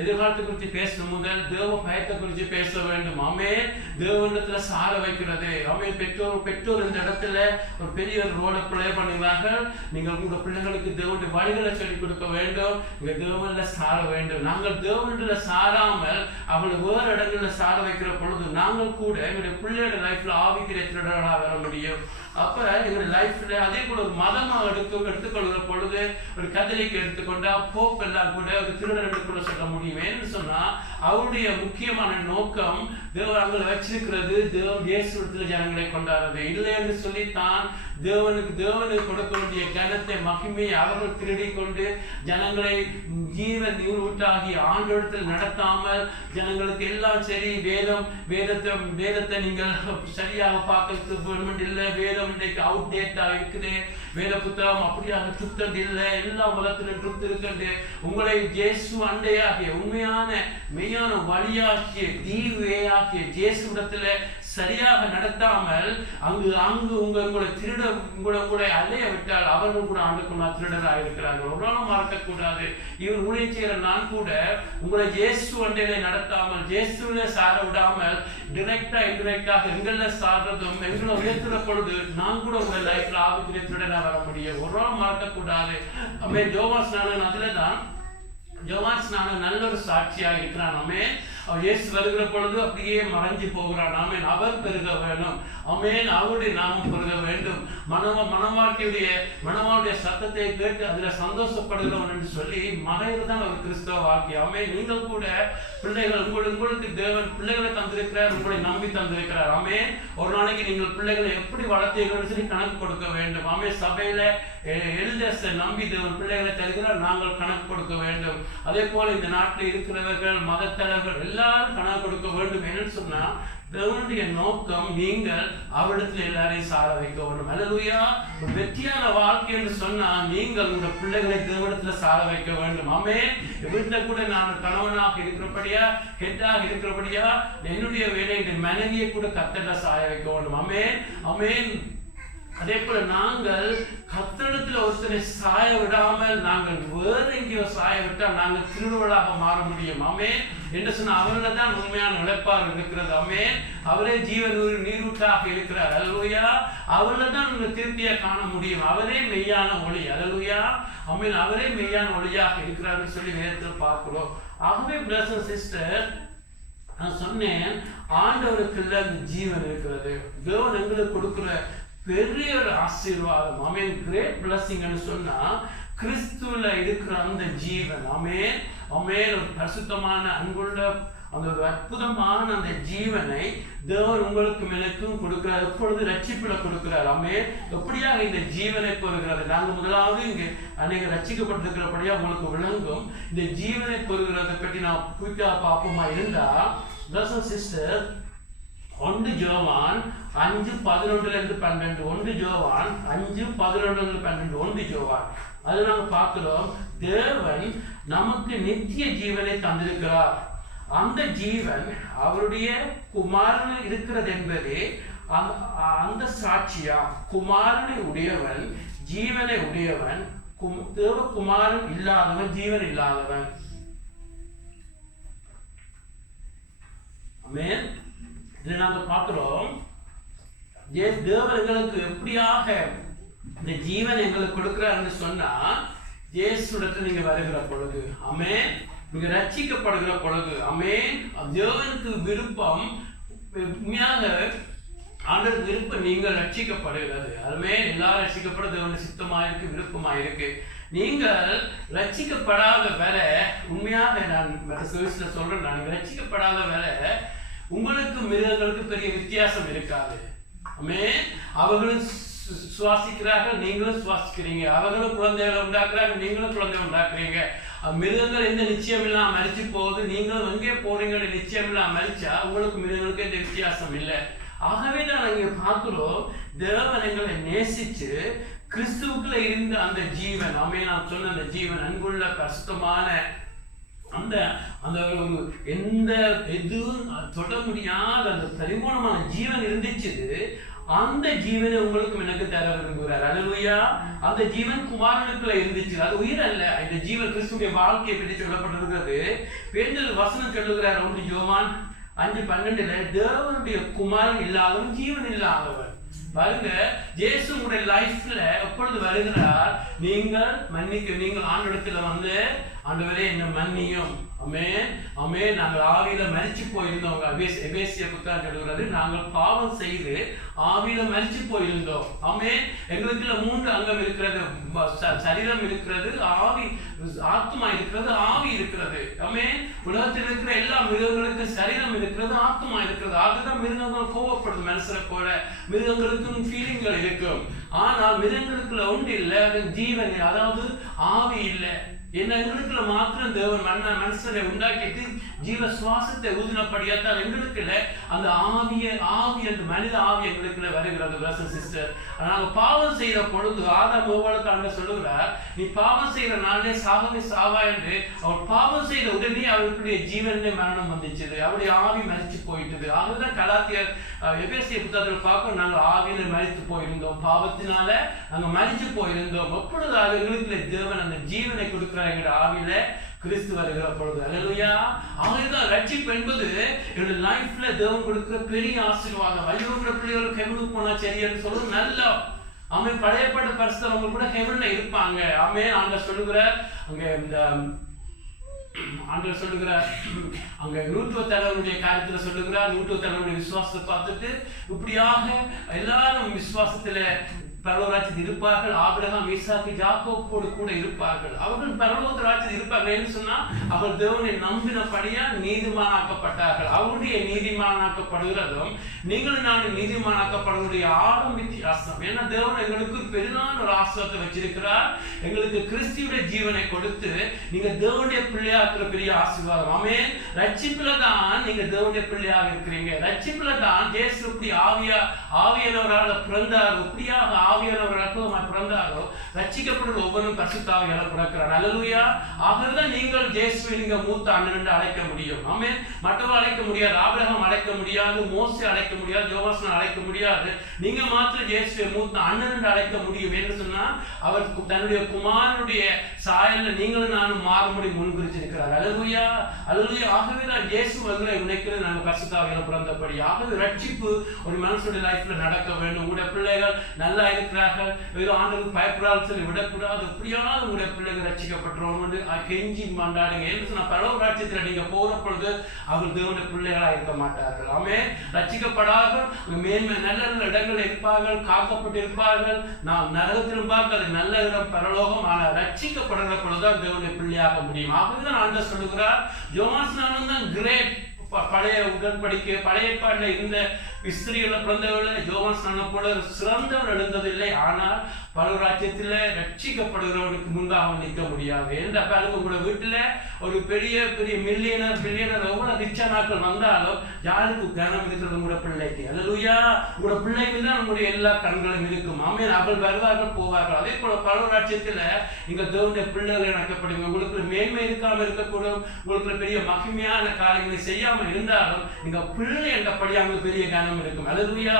எதிர்காலத்தை குறித்து பேசணும் முதல் தேவ பயத்தை குறித்து பேச வேண்டும். ஆமென். தேவனிடத்துல சார வைக்கிறது. ஆமென். பெற்றோர் இந்த இடத்துல ஒரு பெரிய ரோலை பிளே பண்ணுவார்கள். நீங்க உங்க பிள்ளைகளுக்கு தேவனுடைய வழிகளை சொல்லிக் கொடுக்க வேண்டும். நீங்க தேவனில சார வேண்டும். நாங்கள் தேவனில சாராமல் அவங்களை வேறு இடங்கள்ல சார வைக்கிற பொழுது நாங்கள் கூட எங்களுடைய பிள்ளையோட லைஃப்ல ஆவிக்கிற திருடர்களாக வர முடியும். அப்ப எங்களுடைய லைஃப்ல அதே கூட ஒரு மதமாக எடுத்துக்கொள்கிற பொழுது, ஒரு கத்தோலிக்க எடுத்துக்கொண்டா போப் எல்லாம் கூட ஒரு திருடர் எடுத்துக்கொள்ள சொல்ல முடியும். ஏன்னு சொன்னா அவருடைய முக்கியமான நோக்கம் தேவன் அவங்களை வச்சிருக்கிறது தேவன் இயேசுவிடத்தில் ஜனங்களை கொண்டாடுறது இல்லை என்று சொல்லித்தான் தேவனுக்கு கொடுக்க வேண்டிய கனத்தை மகிமையை அவர்கள் திருடி கொண்டு ஜனங்களை ஜீவன் ஊட்டாகி ஆண்டவரிடத்தில் நடத்தாமல் ஜனங்களுக்கு எல்லாம் சரி வேதத்தை நீங்கள் சரியாக பார்க்கறது இல்லை, வேதம் இன்றைக்கு அவுட் டேட்டா இருக்குது, வேத புத்தகம் அப்படியாக சுத்தது இல்லை, எல்லா மதத்திலும் சுத்து இருக்கிறது. உங்களை இயேசு அண்டையாகிய உண்மையான மெய்யான வழியாகிய தீவையாகிய இயேசுவிடத்துல சரியாக நடத்தாமல் அங்கு உங்களை அலைய விட்டால் அவர்கள் கூட ஆண்டுக்குள்ள திருடராக இருக்கிறார்கள். ஒரு நாளும் மறக்கக்கூடாது. இவர் ஊழியம் செய்கிற நான் கூட உங்களை இயேசு அண்டையில நடத்தாமல் இயேசுவில சார விடாமல் இன்டிரெக்டாக எங்கள சாடுறதும் எங்களை உயர்த்துற பொழுது நான் கூட உங்க லைஃப்ல ஆபத்திலே திருடனா வர முடியும். ஒரு நாளும் மறக்கக்கூடாது. யோவான் ஸ்நானன் அதுலதான் யோவான் ஸ்நானன் நல்ல ஒரு சாட்சியாக இருக்கிறான். இயேசு வருகிற பொழுது அப்படியே மறைஞ்சு போகிறான். ஆமென். அவர் பெருக வேண்டும். ஆமென். அவருடைய நாமம் பெருக வேண்டும். மணவாளுடைய சத்தத்தை கேட்டு அதுல சந்தோஷப்படுகிறவன் என்று சொல்லி மறைவுதான் ஒரு கிறிஸ்தவ வாழ்க்கை. ஆமென். நீங்கள் கூட பிள்ளைகள் உங்களுக்கு தேவன் பிள்ளைகளை தந்திருக்கிறார், உங்களை நம்பி தந்திருக்கிறார். ஆமென். ஒரு நாளைக்கு நீங்கள் பிள்ளைகளை எப்படி வளர்த்தீர்கள் சொல்லி கணக்கு கொடுக்க வேண்டும். ஆமென். சபையில எல்டர்ஸை நம்பி தேவன் பிள்ளைகளை தருகிறார், நாங்கள் கணக்கு கொடுக்க வேண்டும். அதே போல இந்த நாட்டில் இருக்கிறவர்கள் மதத்தலைவர்கள் எல்லாரும் கணக்கு கொடுக்க வேண்டும். என்னன்னு சொன்னா தேவனுடைய நோக்கம் நீங்கள் அவரிடத்தில் எல்லாரையும் சார வைக்க வேண்டும். அல்லேலூயா. வெற்றியான வாழ்க்கை என்று சொன்னா நீங்கள் உங்க பிள்ளைகளை தேவனிடத்துல சார வைக்க வேண்டும். ஆமென். வீட்டை கூட நான் கணவனாக இருக்கிறபடியா ஹெட்டாக இருக்கிறபடியா என்னுடைய வேலையை மனைவியை கூட கர்த்தரில் சாய வைக்க வேண்டும். ஆமென். ஆமென். அதே போல நாங்கள் கர்த்தரிடத்தில் ஒருத்தரை சாய விடாமல் நாங்கள் வேறு எங்கேயோ சாய விட்டால் நாங்கள் திருடுவர்களாக மாற முடியும். ஆமென். என்று சொன்ன அவர்ல தான் உண்மையான இழப்பாறு இருக்கிறது. ஆமென். அவரே ஜீவன் நீரூட்டாக இருக்கிறார். அல்லேலூயா. அவர்ல தான் உங்க திருப்தியை காண முடியும். அவரே மெய்யான ஒளி. அல்லேலூயா. ஆமென். அவரே மெய்யான ஒளியாக இருக்கிறார்னு சொல்லி வேதத்தில் பார்க்கிறோம். ஆகவே பிரதர்ஸ் அண்ட் சிஸ்டர், நான் சொன்னேன் ஆண்டவருக்குள்ள அந்த ஜீவன் இருக்கிறது. தேவன் எங்களுக்கு கொடுக்கிற பெரிய ஒரு ஆசீர்வாதம். ஆமென். கிரேட் பிளஸிங்னு சொன்னா கிறிஸ்துவுல இருக்கிற அந்த ஜீவன். ஆமென். ஆமென். ஒரு பரிசுத்தமான அன்புள்ள அந்த ஒரு அற்புதமான அந்த ஜீவனை தேவன் உங்களுக்கும் எனக்கும் கொடுக்கிறார். எப்பொழுது ரட்சிப்புல கொடுக்கிறார். ஆமென். எப்படியாக இந்த ஜீவனை பெறுகிறது? நாங்கள் முதலாவது இங்கு அநேக ரட்சிக்கப்பட்டிருக்கிறபடியா உங்களுக்கு விளங்கும். இந்த ஜீவனை பெறுகிறதை பற்றி நான் குயிக்கா பார்ப்போமா இருந்தா, சிஸ்டர் 1 யோவான் 5:11-12, 1 யோவான் 5:11-12, 1 யோவான் அது நாங்கள் பார்க்கிறோம். தேவன் நமக்கு நித்திய ஜீவனை தந்திருக்கிறார். அந்த ஜீவன் அவருடைய குமாரன் இருக்கிறது என்பதே அந்த சாட்சியா. குமாரனை உடையவன் ஜீவனை உடையவன், தேவ குமாரன் இல்லாதவன் ஜீவன் இல்லாதவன். ஆமென். இதை நாங்கள் பார்க்கிறோம். தேவன் எங்களுக்கு எப்படியாக இந்த ஜீவன் எங்களுக்கு கொடுக்கிறாருன்னு சொன்னா, இயேசுவிடத்தில் நீங்க வருகிற பொழுது, ஆமென், நீங்க ரட்சிக்கப்படுகிற பொழுது, ஆமென், தேவனுக்கு விருப்பம் உண்மையாக ஆண்டவர் விருப்பம் நீங்கள் ரட்சிக்கப்படுகிறது. அதுமே எல்லாரும் ரட்சிக்கப்பட தேவனுடைய சித்தமாயிருக்கு, விருப்பமாயிருக்கு. நீங்கள் ரட்சிக்கப்படாத வரை, உண்மையாக நான் மற்ற சர்வீஸ்ல சொல்றேன், நான் ரட்சிக்கப்படாத வரை உங்களுக்கு மிருகங்களுக்கு பெரிய வித்தியாசம் இருக்காது. ஆமென். அவர்களும் சுவாசிக்கிறார்கள், நீங்களும் சுவாசிக்கிறீங்க. அவர்களும் குழந்தைகளை உண்டாக்குறாங்க, நீங்களும் குழந்தை உண்டாக்குறீங்க. மிருகங்கள் எந்த நிச்சயம் இல்லாம மறிச்சு போகுது, நீங்களும் எங்கே போறீங்கன்னு நிச்சயம் இல்லாம மறிச்சா உங்களுக்கு மிருகங்களுக்கு எந்த வித்தியாசம் இல்லை. ஆகவே தான் இங்க பார்க்கிறோம், தேவன் எங்களை நேசிச்சு கிறிஸ்துவுக்குள்ள இருந்த அந்த ஜீவன், ஆமென், நான் சொன்ன அந்த ஜீவன், அன்புள்ள பரிசுத்தமான அந்த அந்த ஒரு எந்த எதுவும் தொட முடியாத அந்த பரிபூர்ணமான ஜீவன் இருந்துச்சு. அந்த ஜீவனை உங்களுக்கு எனக்கு தர விரும்புகிறார். அல்லேலூயா. அந்த ஜீவன் குமாரனுக்குள்ள இருந்துச்சு. அது உயிர் அல்ல. இந்த ஜீவன் கிறிஸ்துவின் வாழ்க்கையை பற்றி சொல்லப்பட்டிருக்கிறது. பேதுரு வசனம் சொல்லுகிறார் 1 யோவான் 5:12, தேவனுடைய குமாரன் இல்லாதவன் ஜீவன் இல்லாதவன். பாருங்க, இயேசுவுடைய லைஃப்ல எப்பொழுது வருகிறார், நீங்கள் ஆண்டவரிடத்துல வந்து, ஆண்டவரே என்ன மன்னியும், ஆமென், ஆமென், நாங்கள் ஆவியில மரிச்சு போயிருந்தோம். எபேசிய புத்தகம் சொல்லுகிறது, நாங்கள் பாவம் செய்து ஆவியில மரிச்சு போயிருந்தோம். ஆமென். எங்களுக்குள்ள 3 அங்கம் இருக்கிறது. சரீரம் இருக்கிறது, ஆவி, ஆத்மா இருக்கிறது, ஆவி இருக்கிறது. ஆமென். உலகத்தில் இருக்கிற எல்லா மிருகங்களுக்கும் சரீரம் இருக்கிறது, ஆத்மா இருக்கிறது. அதுதான் மிருகங்கள் கோவப்படுது மனுஷரை போல. மிருகங்களுக்கும் ஃபீலிங்கள் இருக்கும். ஆனால் மிருகங்களுக்குள்ள ஒன்று இல்லை, அது ஜீவன், அதாவது ஆவி இல்லை. எங்களுக்குள்ள மாத்திரம் தேவன் மனுஷனை உண்டாக்கிட்டு ஜீவ சுவாசத்தை ஊதினபடியாத்தான் எங்களுக்குள்ள அந்த ஆவி அந்த மனித ஆவி எங்களுக்குள்ள வருகிறது. சிஸ்டர், நாங்கள் பாவம் செய்த பொழுது ஆதாம் ஏவாளுக்கு ஆண்டவர் சொல்லுகிறார், நீ பாவம் செய்யற நாளே சாகவே சாவா என்று. அவர் பாவம் செய்த உடனே அவருடைய ஜீவனே மரணம் வந்துச்சு, அவருடைய ஆவி மரிச்சு போயிட்டது. ஆகதான் கலாத்தியர் எபேசிய புத்தகத்தில் பார்க்க, நாங்கள் ஆவியில மரித்து போயிருந்தோம், பாவத்தினால நாங்கள் மரிச்சு போயிருந்தோம். எப்பொழுது எங்களுக்குள்ள தேவன் அந்த ஜீவனை கொடுக்கிறார் ஆவியில கிறிஸ்து வருகிற பொழுது. அல்லேலூயா. ஆகதான் ரட்சிப்பு என்பது என்னுடைய லைஃப்ல தேவன் கொடுக்கிற பெரிய ஆசீர்வாதம். வழியோகிற பிள்ளைகளுக்கு ஹெவனுக்கு போனா சரின்னு சொல்றது நல்ல. ஆமென். பழையப்பட்ட பரிசுத்தவங்க கூட ஹெவன்ல இருப்பாங்க. ஆமென். ஆண்டவர் சொல்லுகிறார், அங்க இந்த ஆண்டவர் சொல்லுகிறார், அங்க 100 தலைவருடைய காரியத்துல சொல்லுகிறார், 100 தலைவருடைய விசுவாசத்தை பார்த்துட்டு இப்படியாக எல்லாரும் விசுவாசத்துல பரலோக ராஜ்யத்தில் இருப்பார்கள். ஆபிரகாம், ஈசாக்கு, யாக்கோபோடு கூட இருப்பார்கள். அவர்கள் பரலோக ராஜ்யத்தில் இருப்பார்கள் என்று சொன்னா, அவர்கள் தேவனை நம்பினபடியா நீதிமானாக்கப்பட்டார்கள். அவருடைய நீதிமானாக்கப்படுகிறதும் நீங்களும் நான் நீதிமானாக்கப்படுவதுடைய ஆழம் வித்தியாசம். ஏன்னா தேவன் எங்களுக்கு பெரிதான ஒரு ஆசீர்வாதத்தை வச்சிருக்கிறார். எங்களுக்கு கிறிஸ்துவுடைய ஜீவனை கொடுத்து நீங்க தேவனுடைய பிள்ளையா இருக்கிற பெரிய ஆசீர்வாதம். ஆமென். ரட்சிப்புல தான் நீங்க தேவனுடைய பிள்ளையாக இருக்கிறீங்க. ரட்சிப்புல தான் இயேசு இப்படி ஆவியானவரால் பிறந்தார், இப்படியாக ஆவியானவர் அற்புதமாய் பிறந்தாரோ, ரட்சிக்கப்படுற ஒவ்வொருவரும் பரிசுத்த ஆவியானவர் பிறக்கிறார். அல்லேலூயா. ஆகதான் நீங்கள் இயேசுவை நீங்க மூத்த அண்ணன் என்று அழைக்க முடியும். ஆமென். மற்றவர்கள் அழைக்க முடியாது. ஆபிரகாம் அழைக்க முடியாது, மோசே அழைக்க முடியாது, யோவான் அழைக்க முடியாது. நீங்க மாத்திரம் இயேசுவை மூத்த அண்ணன் என்று அழைக்க முடியும். என்று சொன்னா, அவர் தன்னுடைய குமாரனுடைய சாயல்ல நீங்களும் நானும் மாறும்படி முன்குறிச்சிருக்கிறார். அல்லேலூயா. அல்லேலூயா. ஆகவே தான் இயேசு வந்து உழைக்கிறது நாங்கள் பரிசுத்த ஆவியானவர் பிறந்தபடி. ஆகவே ரட்சிப்பு ஒரு மனுஷனுடைய லைஃப்ல நடக்க வேண்டும். உங்களுடைய பிள்ளைகள் நல்லா இருக்கிறார்கள், வெறும் ஆண்டவருக்கு பயப்படாத சொல்லி விடக்கூடாது. எப்படியாவது உங்களுடைய பிள்ளைகள் ரட்சிக்கப்பட்டுறோம் கெஞ்சி மண்டாடுங்க. என்று சொன்ன பரலோக ராஜ்யத்தில் நீங்க போற பொழுது அவர்கள் தேவனுடைய பிள்ளைகளா இருக்க மாட்டார்கள். ஆமென். ரட்சிக்கப்படாத மேன்மை நல்ல நல்ல இடங்கள் இருப்பார்கள், காக்கப்பட்டு இருப்பார்கள். நாம் நரகத்திலும் பார்க்க அது நல்ல இடம் பரலோகம். ஆனால் ரட்சிக்கப்படுகிற பொழுதுதான் தேவனுடைய பிள்ளையாக முடியும். ஆகவேதான் ஆண்டவர் சொல்லுகிறார், யோவான் ஸ்நானம் தான் கிரேட் பழைய உடன்படிக்கை பழைய ஏற்பாடுல இருந்த இஸ்ரவேல பிறந்தவர்கள் யோவான் ஸ்நானம் போல சிறந்தவர் எழுந்ததில்லை. ஆனால் பரலோகத்தில் ரட்சிக்கப்படுகிறவனுக்கு முன்பாக நிற்க முடியாது. என்ற பாருங்க, உங்களோட வீட்டுல ஒரு பெரிய பெரிய பில்லியனர் எவ்வளவு ரிச்சா நாட்கள் வந்தாலும் யாருக்கு கனம் இருக்கிறது? உங்களோட பிள்ளைக்கு. அல்லேலூயா. உங்களோட பிள்ளைக்கு தான் நம்முடைய எல்லா கண்களும் இருக்கும். ஆமென். அவர்கள் வருவார்கள் போவார்கள். அதே போல பரலோகத்தில் நீங்க தேவனுடைய பிள்ளைகள் இணைக்கப்படுங்க. உங்களுக்கு மேன்மை இருக்காம இருக்கக்கூடும், உங்களுக்கு பெரிய மகிமையான காரியங்களை செய்யாமல் இருந்தாலும் நீங்க பிள்ளை என்றபடியாக பெரிய கனம் இருக்கும். அல்லேலூயா.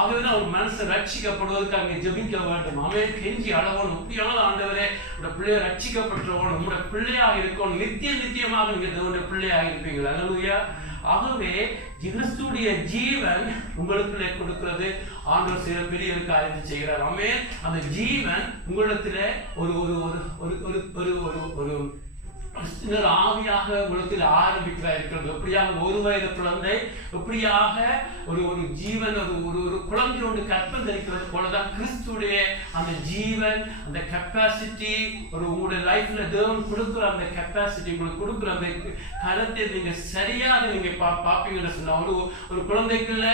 ஆகவேதான் ஒரு மனுஷன் ரட்சிக்கப்படுவதற்கு அங்கே ஜெபிக்க வேண்டும். ஆமென். கெஞ்சி அளவனும் இப்படியான ஆண்டவரே உங்களோட பிள்ளையை ரட்சிக்கப்பட்டவனும் உங்களோட பிள்ளையாக இருக்கணும். நித்தியமாக நீங்க தேவனுடைய பிள்ளையாக இருப்பீங்களா? அல்லேலூயா. ஆகவே கிறிஸ்துடைய ஜீவன் உங்களுக்கு கொடுக்கிறது ஆண்டவர் சில பெரிய காரியத்தை செய்கிறார். ஆமென். அந்த ஜீவன் உங்களிடத்துல ஒரு ஒரு ஒரு ஒரு ஒரு ஒரு ஒரு ஆவியாக உலகத்தில் ஆரம்பிக்கிறா இருக்கிறது. எப்படியாக ஒரு வயது குழந்தை எப்படியாக ஒரு ஒரு ஜீவன் ஒரு ஒரு குழந்தை ஒன்று கற்பம் தரிக்கிறது போலதான் கிறிஸ்துடைய அந்த ஜீவன், அந்த கெப்பாசிட்டி, ஒரு உங்களுடைய லைஃப்ல தேவன் கொடுக்குற அந்த கெப்பாசிட்டி, உங்களுக்கு கொடுக்குற அந்த கருத்தை நீங்க சரியாக நீங்க பார்ப்பீங்கன்னு சொன்னா ஒரு குழந்தைக்குள்ள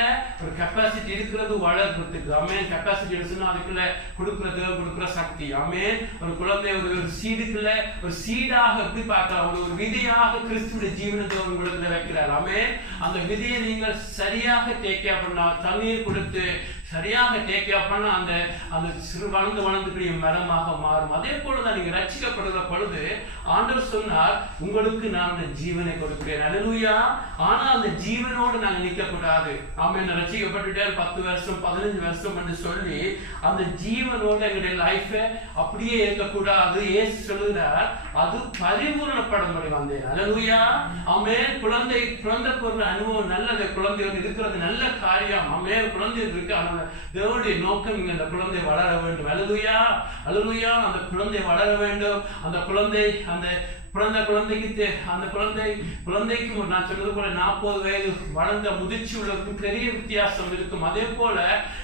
ஒரு கெப்பாசிட்டி இருக்கிறது வளர்றதுக்கு. ஆமென். கெப்பாசிட்டி சொன்னா அதுக்குள்ள கொடுக்குற தேவன் கொடுக்குற சக்தி. ஆமென். ஒரு குழந்தை ஒரு சீடுக்குள்ள ஒரு சீடாக எப்படி பார்க்கலாம், ஒரு விதையாக கிறிஸ்துவின் ஜீவனத்தை உங்களுக்கு வைக்கிறார். ஆமென். அந்த விதையை நீங்கள் சரியாக டேக் கேர் பண்ணா, தண்ணீர் கொடுத்து சரியாக டேக் கேர் பண்ண அந்த அந்த சிறு வளர்ந்துக்கூடிய மரமாக மாறும். அதே போலதான் நீங்க ரட்சிக்கப்படுகிற பொழுது ஆண்டவர் சொன்னார், உங்களுக்கு நான் அந்த ஜீவனை கொடுக்கிறேன். அல்லேலூயா. ஆனா அந்த ஜீவனோடு நாங்க நிற்க கூடாது. ஆமென். ரட்சிக்கப்பட்டுட்டே 10 வருஷம் 15 வருஷம் என்று சொல்லி அந்த ஜீவனோடு எங்களுடைய லைஃப் அப்படியே இருக்கக்கூடாது. இயேசு சொல்லுகிறார், அது பரிபூரணப்படும் முறை வந்தேன். அல்லேலூயா. ஆமென். குழந்தை பொருள் அனுபவம் நல்லது. குழந்தையோடு இருக்கிறது நல்ல காரியம். ஆமென். குழந்தை இருக்கு, தேவனுடைய நோக்கம் இங்க அந்த குழந்தை வளர வேண்டும். அல்லேலூயா. அல்லேலூயா. அந்த குழந்தை வளர வேண்டும். அந்த குழந்தை அந்த பிறந்த குழந்தைக்கு அந்த குழந்தைக்கு நான் சொன்னது போல 40 வயது வளர்ந்த முதிர்ச்சி உள்ளவருக்கும் பெரிய வித்தியாசம் இருக்கும். அதே போல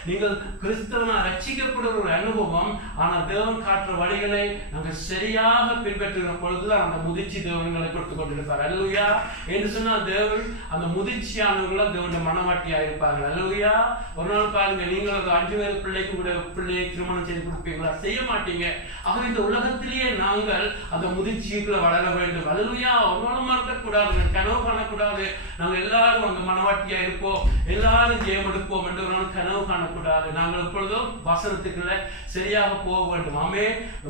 நீங்கள் கிறிஸ்தவனா ரட்சிக்கப்படுற ஒரு அனுபவம், ஆனா தேவன் காட்டுற வழிகளை நாங்கள் சரியாக பின்பற்றுகிற பொழுதுதான் அந்த முதிர்ச்சி தேவன்களை கொடுத்து கொண்டிருப்பார். அல்லேலூயா. என்று சொன்னா தேவன் அந்த முதிர்ச்சியானவர்களாம் தேவனுடைய மனவாட்டியா இருப்பார்கள். அல்லேலூயா. ஒரு நாள் பாருங்க, நீங்கள் ஒரு 5 பேர் பிள்ளைக்கு கூட பிள்ளையை திருமணம் செய்து கொடுப்பீங்களா? செய்ய மாட்டீங்க. ஆக இந்த உலகத்திலேயே நாங்கள் அந்த முதிர்ச்சிக்குள்ள வளர வேண்டும். அல்லேலூயா. ஒன்னொன்னுமா இருக்கக்கூடாது, கனவு காணக்கூடாது. நாங்கள் எல்லாரும் அங்க மனவாட்டியா இருப்போம், எல்லாரும் ஜெயம் எடுப்போம் என்று ஒரு கனவு காணக்கூடாது. நாங்கள் எப்பொழுதும் வசனத்துக்குள்ள சரியாக போக வேண்டும். ஆமே.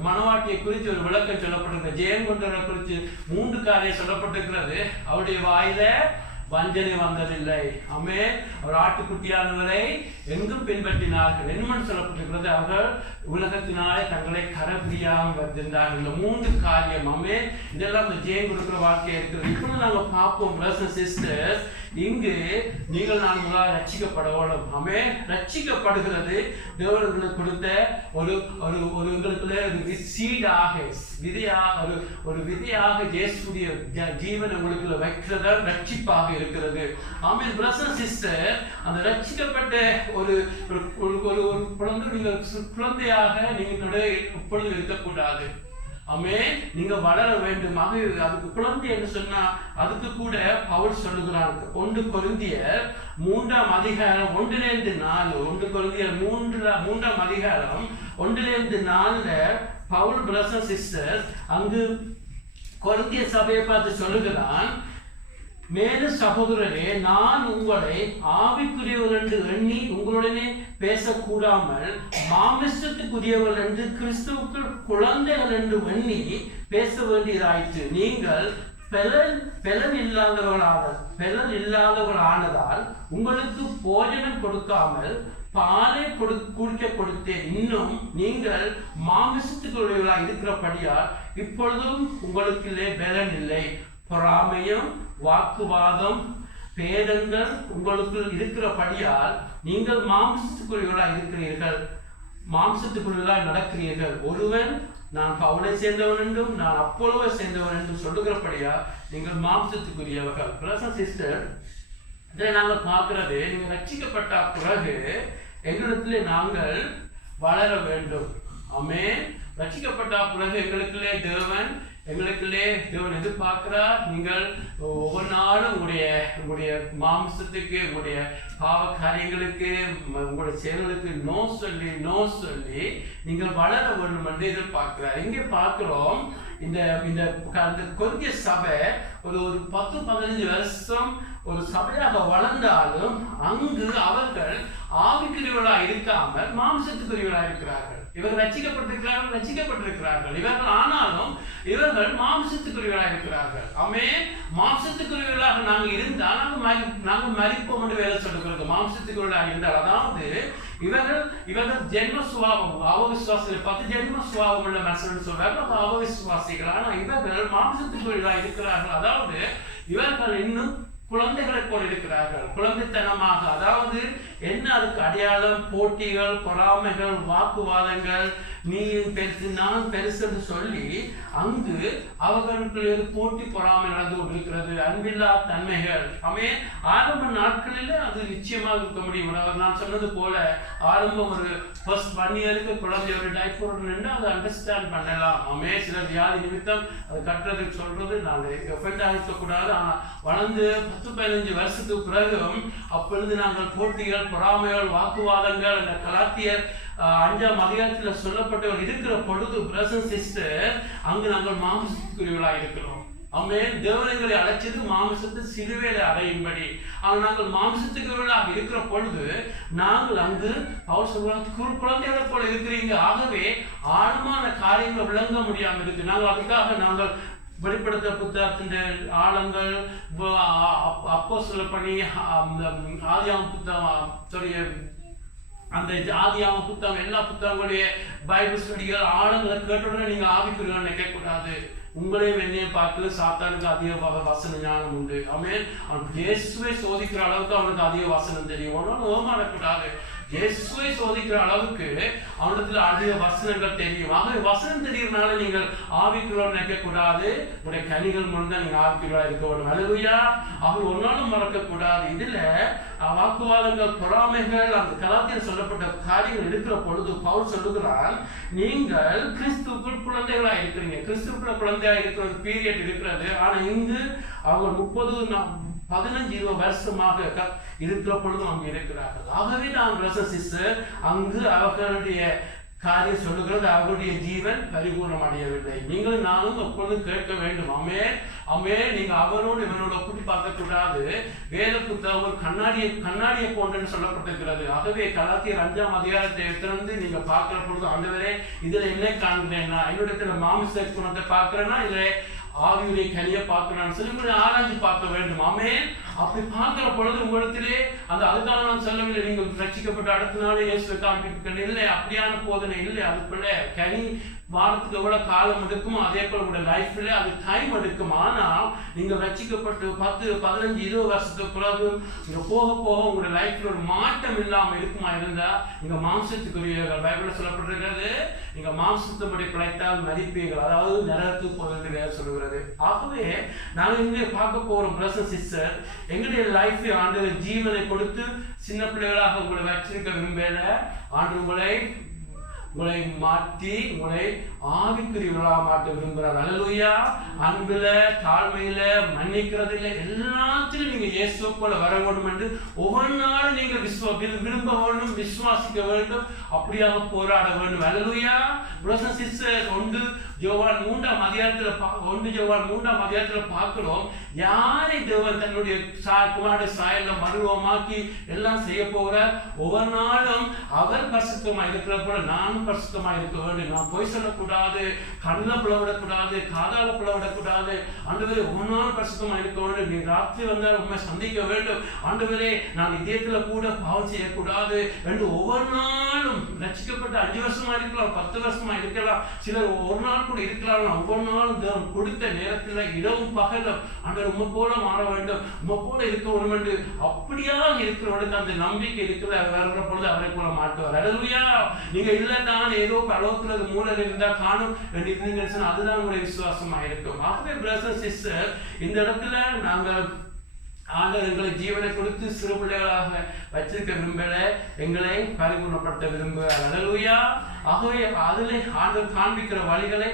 மனவாட்டியை குறித்து ஒரு விளக்கம் சொல்லப்பட்டிருக்கிறது. ஜெயம் கொண்டவரை குறித்து 3 காரியம் சொல்லப்பட்டிருக்கிறது. அவருடைய வாயில வஞ்சனை வந்ததில்லை. ஆமே. அவர் ஆட்டுக்குட்டியானவரை எங்கும் பின்பற்றினார்கள். என்னன்னு சொல்லப்பட்டிருக்கிறது, அவர்கள் உலகத்தினாலே தங்களை கரப்பிடியாமல் வந்திருந்தார்கள். இந்த 3 காரியம். ஆமே. இதெல்லாம் இந்த ஜெயம் கொடுக்கிற வாழ்க்கையா இருக்கிறது. இப்பொழுது நாங்க பார்ப்போம், பிரதர்ஸ் அண்ட் சிஸ்டர்ஸ், இங்கு நீங்கள் நான் ரட்சிக்கப்பட வேண்டும். ஆமே. ரட்சிக்கப்படுகிறது தேவர்களுக்கு கொடுத்த ஒரு ஒரு ஒரு உங்களுக்குள்ள ஒரு சீடாக ஒரு விதையாக இயேசுடைய ஜீவன் உங்களுக்குள்ள வைக்கிறதா ரட்சிப்பாக இருக்கிறது. ஆமே. பிரதர்ஸ் அண்ட் சிஸ்டர், அந்த ரட்சிக்கப்பட்ட ஒரு ஒரு குழந்தை நீங்கள் குழந்தையாக நீங்க எப்பொழுது இருக்கக்கூடாது. ஆமே. நீங்க வளர வேண்டும். அதுக்கு குழந்தை என்று சொன்னா அதுக்கு கூட பவுல் சொல்லுகிறாங்க. 1 கொரிந்தியர் 3ஆம் அதிகாரம் 1லிருந்து 4. 1 கொரிந்தியர் 3ஆம் அதிகாரம் 1லிருந்து 4 பவுல் பிரதர்ஸ் அண்ட் சிஸ்டர்ஸ் அங்கு கொரிந்திய சபையை பார்த்து சொல்லுகிறான், மேலும் சகோதரரே, நான் உங்களை ஆவிக்குரியவர்கள் என்று எண்ணி உங்களுடனே பேசக்கூடாமல் மாமிசத்துக்குரியவர்கள் என்று கிறிஸ்துவுக்கு குழந்தைகள் என்று எண்ணி பேச வேண்டியதாயிற்று. நீங்கள் பெலன் இல்லாதவர்களானதால் உங்களுக்கு போஜனம் கொடுக்காமல் பாலை குடிக்க கொடுத்தேன். இன்னும் நீங்கள் மாமிசத்துக்குரியவர்களாக இருக்கிறபடியால் இப்பொழுதும் உங்களுக்குள்ளே பெலன் இல்லை. பொறாமையும் வாக்குவாதம் பேதங்கள் உங்களுக்கு இருக்கிறபடியால் நீங்கள் மாம்சத்துக்குரியவர்களாக இருக்கிறீர்கள், மாம்சத்துக்குரியவர்களாக நடக்கிறீர்கள். ஒருவன் நான் பவுலை சேர்ந்தவன் என்றும் நான் அப்போலோவை சேர்ந்தவன் என்றும் சொல்லுகிறபடியா நீங்கள் மாம்சத்துக்குரியவர்கள். பிரதர்ஸ் அண்ட் சிஸ்டர், இதில் நாங்கள் பார்க்கிறது, நீங்கள் ரட்சிக்கப்பட்ட பிறகு எங்களிடத்திலே நாங்கள் வளர வேண்டும். ஆமென். ரட்சிக்கப்பட்ட பிறகு எங்களுக்குள்ளே தேவன் எங்களுக்குள்ளே தேவன் எதிர்பார்க்கிறார். நீங்கள் ஒவ்வொரு நாளும் உங்களுடைய மாம்சத்துக்கு, உங்களுடைய பாவ காரியங்களுக்கு, உங்களுடைய செயல்களுக்கு நோ சொல்லி நீங்கள் வளர வேண்டும் என்று எதிர்பார்க்கிறார். இங்கே பார்க்கிறோம், இந்த கொரிந்திய சபை ஒரு 10-15 வருஷம் ஒரு சபையாக வளர்ந்தாலும் அங்கு அவர்கள் ஆவிக்குரியவர்களாக இருக்காமல் மாம்சத்துக்குரியவர்களாக இருக்கிறார்கள். இவர்கள் ரட்சிக்கப்பட்டிருக்கிறார்கள். இவர்கள் ஆனாலும் இவர்கள் மாம்சத்துக்குரியவர்களாக இருக்கிறார்கள். ஆமென். மாம்சத்துக்குரியவர்களாக நாங்கள் இருந்தால் நாங்கள் மரிப்போம் என்று வேலை சொல்லுகிறது. மாம்சத்துக்குரியவர்களாக இருந்தால், அதாவது இவர்கள் ஜென்ம சுபாவம், அவவிசுவாசிகளை பார்த்து ஜென்ம சுபாவம் உள்ள மனுஷன் சொல்றார்கள், அவவிசுவாசிகள். ஆனால் இவர்கள் மாம்சத்துக்குரியவர்களாக இருக்கிறார்கள். அதாவது இவர்கள் இன்னும் குழந்தைகளை போல இருக்கிறார்கள், குழந்தைத்தனமாக. அதாவது என்ன அதுக்கு அடையாளம்? போட்டிகள், பொறாமைகள், வாக்குவாதங்கள், நீ பெருசு நான் பெருசு என்று சொல்லி அங்கு அவர்களுக்கு போட்டி பொறாமை நடந்து கொண்டிருக்கிறது. அன்பில்லா தன்மைகள். ஆரம்ப நாட்களில் அது நிச்சயமாக இருக்க முடியும். நான் சொன்னது போல ஆரம்பம் ஒரு ஃபர்ஸ்ட் 1 இயருக்கு குழந்தை ஒரு டைப்பர் நின்று அதை அண்டர்ஸ்டாண்ட் பண்ணலாம். சில வியாதி நிமித்தம் அது கட்டுறதுக்கு சொல்றது நாங்கள் எஃபெக்ட் இருக்கக்கூடாது. ஆனால் வளர்ந்து 10-15 வருஷத்துக்கு பிறகும் அப்பொழுது நாங்கள் போட்டிகள், பொறாமைகள், வாக்குவாதங்கள், இந்த கலாத்தியர் 5ஆம் அதிகாரத்தில் சொல்லப்பட்டவர் இருக்கிற பொழுது பிரதர்ஸ் சிஸ்டர் அங்கு நாங்கள் மாம்சத்துக்குரியவர்களாக இருக்கிறோம். தேவனங்களை அழைச்சது மாம்சத்தை சிறுவேலை அடையும்படி. நாங்கள் மாம்சத்துக்குரியவர்களாக இருக்கிற பொழுது நாங்கள் அங்கு அவர் சொல்றாங்க, குழந்தைகளை போல இருக்கிறீங்க. ஆகவே ஆழமான காரியங்களை விளங்க முடியாமல் இருக்கு. நாங்கள் வெளிப்படுத்த புத்தகத்தின் ஆழங்கள், அப்போஸ்தலர் பணி, ஆதியாகம புத்தகம், அந்த ஆதியாகம புத்தகம், எல்லா புத்தகங்களுடைய பைபிள் ஸ்டடிகள் ஆழங்களை கேட்டுடனே நீங்க ஆவிக்குரியவர்கள் நினைக்கக்கூடாது. உங்களையும் என்னையும் பார்க்கல சாத்தானுக்கு அதிக வசன ஞானம் உண்டு. அவன் இயேசுவை சோதிக்கிற அளவுக்கு அவனுக்கு அதிக வசனம் தெரியும். ஒன்றும் ஓமாடக்கூடாது. இயேசுவை சோதிக்கிற அளவுக்கு அவனிடத்துல அதிக வசனங்கள் தெரியும். ஆகவே வசனம் தெரியுறதுனால நீங்கள் ஆவிக்குள்ளோட நினைக்கக்கூடாது. உடைய கனிகள் மூலம் நீங்க ஆவிக்குள்ளா இருக்க வேண்டும். அல்லேலூயா. அவர் ஒரு நாளும் மறக்கக்கூடாது. இதுல வாக்குவாதங்கள், பொறாமைகள், அந்த கலாத்தியர் சொல்லப்பட்ட காரியங்கள் இருக்கிற பொழுது பவுல் சொல்லுகிறார், நீங்கள் கிறிஸ்துக்குள் குழந்தைகளா இருக்கிறீங்க. கிறிஸ்துக்குள்ள குழந்தையா இருக்கிற ஒரு பீரியட் இருக்கிறது. ஆனா இங்கு அவங்க 30-15-20 வருஷமாக இருக்கிற பொழுதும் அங்கு இருக்கிறார்கள். ஆகவே நான் சிஸ்டர் அங்கு அவர்களுடைய காரியம் சொல்லுகிறது, அவர்களுடைய ஜீவன் பரிபூர்ணம் அடையவில்லை. நீங்களும் நானும் எப்பொழுதும் கேட்க வேண்டும். நீங்க அவரோடு இவனோட ஒப்பிட்டு பார்க்க கூடாது. வேத புத்தகம் கண்ணாடியை போன்றன்னு சொல்லப்பட்டிருக்கிறது. ஆகவே கலாத்தியர் 5ஆம் அதிகாரத்தை திறந்து நீங்க பார்க்கிற பொழுது, ஆண்டவரே இதுல என்ன காண்கிறேன்னா, என்னுடைய மாமிச குணத்தை பார்க்கிறேன்னா இதுல ஆவியுடைய கனியை பார்க்கணும்னு சொல்லி ஆராய்ச்சி பார்க்க வேண்டும். அப்படி பார்க்கிற பொழுது உங்களிடத்திலே அதுக்காக நான் சொல்லவில்லை நீங்கள் ரட்சிக்கப்பட்ட அடுத்த நாள் இயேசுவை காண்பிக்க இல்லை, அப்படியான போதனை இல்லை. அதுக்குள்ள கனி வாரத்துக்கு எவ்வளவு காலம் எடுக்குமோ அதே போல உங்களுடைய லைஃப்ல அது டைம் எடுக்கும். ஆனால் நீங்க ரட்சிக்கப்பட்டு 10-15-20 வருஷத்துக்குள்ள நீங்க போக உங்களுடைய லைஃப்ல ஒரு மாற்றம் இல்லாம இருக்குமா இருந்தா நீங்க மாம்சத்துக்குரியவர்கள். பைபிள்ல சொல்லப்பட்டிருக்கிறது, நீங்க மாம்சத்துப்படி பிழைத்தால் மதிப்பீர்கள், அதாவது நரகத்துக்கு போகிறது சொல்லுகிறது. ஆகவே நாங்கள் இங்கே பார்க்க போறோம் பிரதர்ஸ் சிஸ்டர், எங்களுடைய லைஃப் ஆண்டவர் ஜீவனை கொடுத்து சின்ன பிள்ளைகளாக உங்களை வச்சிருக்க விரும்பல. ஆண்டு உங்களை மாற்றி உங்களை ஆவிக்குரியவர்களாக மாற்ற விரும்புகிறார். அல்லேலூயா. அன்புல, தாழ்மையில, மன்னிக்கிறதுல எல்லாத்திலும் நீங்க இயேசு போல வர வேண்டும் என்று ஒவ்வொரு நாளும் நீங்கள் விரும்ப வேண்டும், விசுவாசிக்க வேண்டும், அப்படியாக போராட வேண்டும். அல்லேலூயா. பிரதர்ஸ் சிஸ்டர்ஸ் 1 யோவான் 3ஆம் அதிகாரத்துல பார்க்கிறோம், யாரை தேவன் தன்னுடைய குமாரனுடைய சாயல்ல மறுரூபமாக்கி எல்லாம் செய்ய போகிறார். ஒவ்வொரு நாளும் அவர் பரிசுத்தமாக இருக்கிற போல நானும் பரிசுத்தமாக இருக்க வேண்டும். நான் பொய் சொல்லக்கூடாது, கண்ணில் பிளவிடக்கூடாது, காதால பிளவிடக்கூடாது. ஆண்டவரே ஒவ்வொரு நாளும் பரிசுத்தமாக இருக்க வேண்டும். நீ ராத்திரி வந்தால் உண்மை சந்திக்க வேண்டும். ஆண்டவரே நான் இதயத்துல கூட பாவம் செய்யக்கூடாது என்று ஒவ்வொரு நாளும் ரட்சிக்கப்பட்ட 5 வருஷமா இருக்கலாம், 10 வருஷமா இருக்கலாம், சிலர் ஒரு நாள் கூட இருக்கலாம். ஒவ்வொரு நாளும் தேவன் கொடுத்த நேரத்துல இரவும் பகலும் ஆண்டவர் உம்மை போல மாற வேண்டும், உம்மை போல இருக்க வேண்டும் என்று அப்படியாக இருக்கிறவனுக்கு அந்த நம்பிக்கை இருக்கிற வர்ற பொழுது அவரை போல மாட்டுவார். அல்லேலூயா. நீங்க இல்லதான் ஏதோ பலவத்துல மூலையில் இருந்தா காணும் என்று இருந்தீங்கன்னு அதுதான் உங்களுடைய விசுவாசமா இருக்கும். ஆகவே பிரதர்ஸ் சிஸ்டர், இந்த இடத்துல நாங்கள் ஆண்டவர் எங்களை ஜீவனை கொடுத்து சிறு பிள்ளைகளாக வச்சிருக்க விரும்பல, எங்களை பரிபூர்ணப்படுத்த விரும்புகிறார். அல்லேலூயா. ஆகவே அதிலே ஆண்டவர் காண்பிக்கிற வழிகளை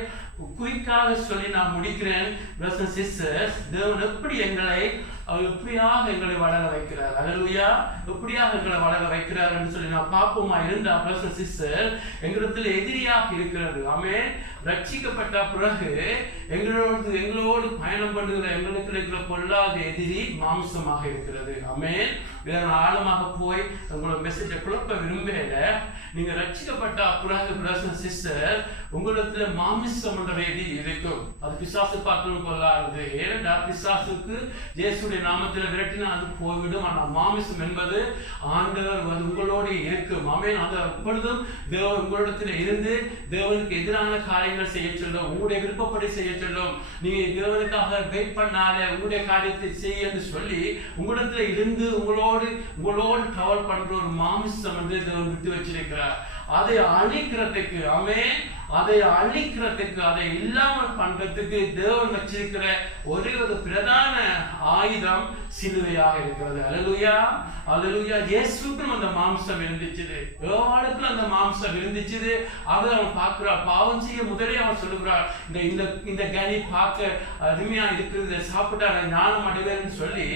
குயிக்காக சொல்லி நான் முடிக்கிறேன். பிரதர்ஸ் அண்ட் சிஸ்டர்ஸ், தேவன் எப்படி எப்படியாக எங்களை வளர வைக்கிறார், அல்லேலூயா, எப்படியாக எங்களை வளர வைக்கிறார் என்று சொல்லி நான் பார்ப்போமா இருந்தா, பிரதர்ஸ் அண்ட் சிஸ்டர், எங்களிடத்தில் எதிரியாக இருக்கிறது. ஆமென். ரட்சிக்கப்பட்ட பிறகு எங்களோடு பயணம் பண்ணுகிற எங்களுக்கு இருக்கிற பொல்லாத எதிரி மாம்சமாக இருக்கிறது. ஆமென். இதை நான் ஆழமாக போய் உங்களோட மெசேஜை குழப்ப விரும்பல. நீங்க ரட்சிக்கப்பட்ட பிறகு பிரதர்ஸ் அண்ட் சிஸ்டர், உங்களிடத்துல மாமிசம் என்ற எதிரி இருக்கும். அது பிசாசு பார்க்கணும் கொள்ளாது. ஏனென்றா பிசாசுக்கு இயேசுடைய நாமத்தில் விரட்டினா அது போய்விடும். ஆனால் மாமிசம் என்பது ஆண்டவர் உங்களோடு இருக்கும். ஆமென். அது எப்பொழுதும் தேவன் உங்களிடத்தில் இருந்து தேவனுக்கு எதிரான காரியங்கள் செய்ய சொல்லும், உங்களுடைய விருப்பப்படி செய்ய சொல்லும். நீங்க தேவனுக்காக வெயிட் பண்ணாத, உங்களுடைய காரியத்தை செய்ய என்று சொல்லி உங்களிடத்துல இருந்து உங்களோடு டிராவல் பண்ற ஒரு மாமிசம் வந்து தேவன் விட்டு வச்சிருக்கிறார். அதை அழிக்கிறதுக்கு, ஆமென், அதை அழிக்கிறதுக்கு, அதை இல்லாமல் பண்றதுக்கு தேவன் வச்சிருக்கிற ஒரே ஒரு பிரதான ஆயுதம் சிலுவையாக இருக்கிறது. அல்லேலூயா, அல்லேலூயா. இயேசுக்கும் அந்த மாம்சம் இருந்துச்சு, யோவானுக்கும் அந்த மாம்சம் இருந்துச்சு. அவர் அவன் பார்க்கிறார், பாவம் செய்ய முதலே அவன் சொல்லுகிறார், இந்த கனி பார்க்க அருமையா இருக்கிறது, சாப்பிட்டா ஞானம் அடைவேன்னு சொல்லி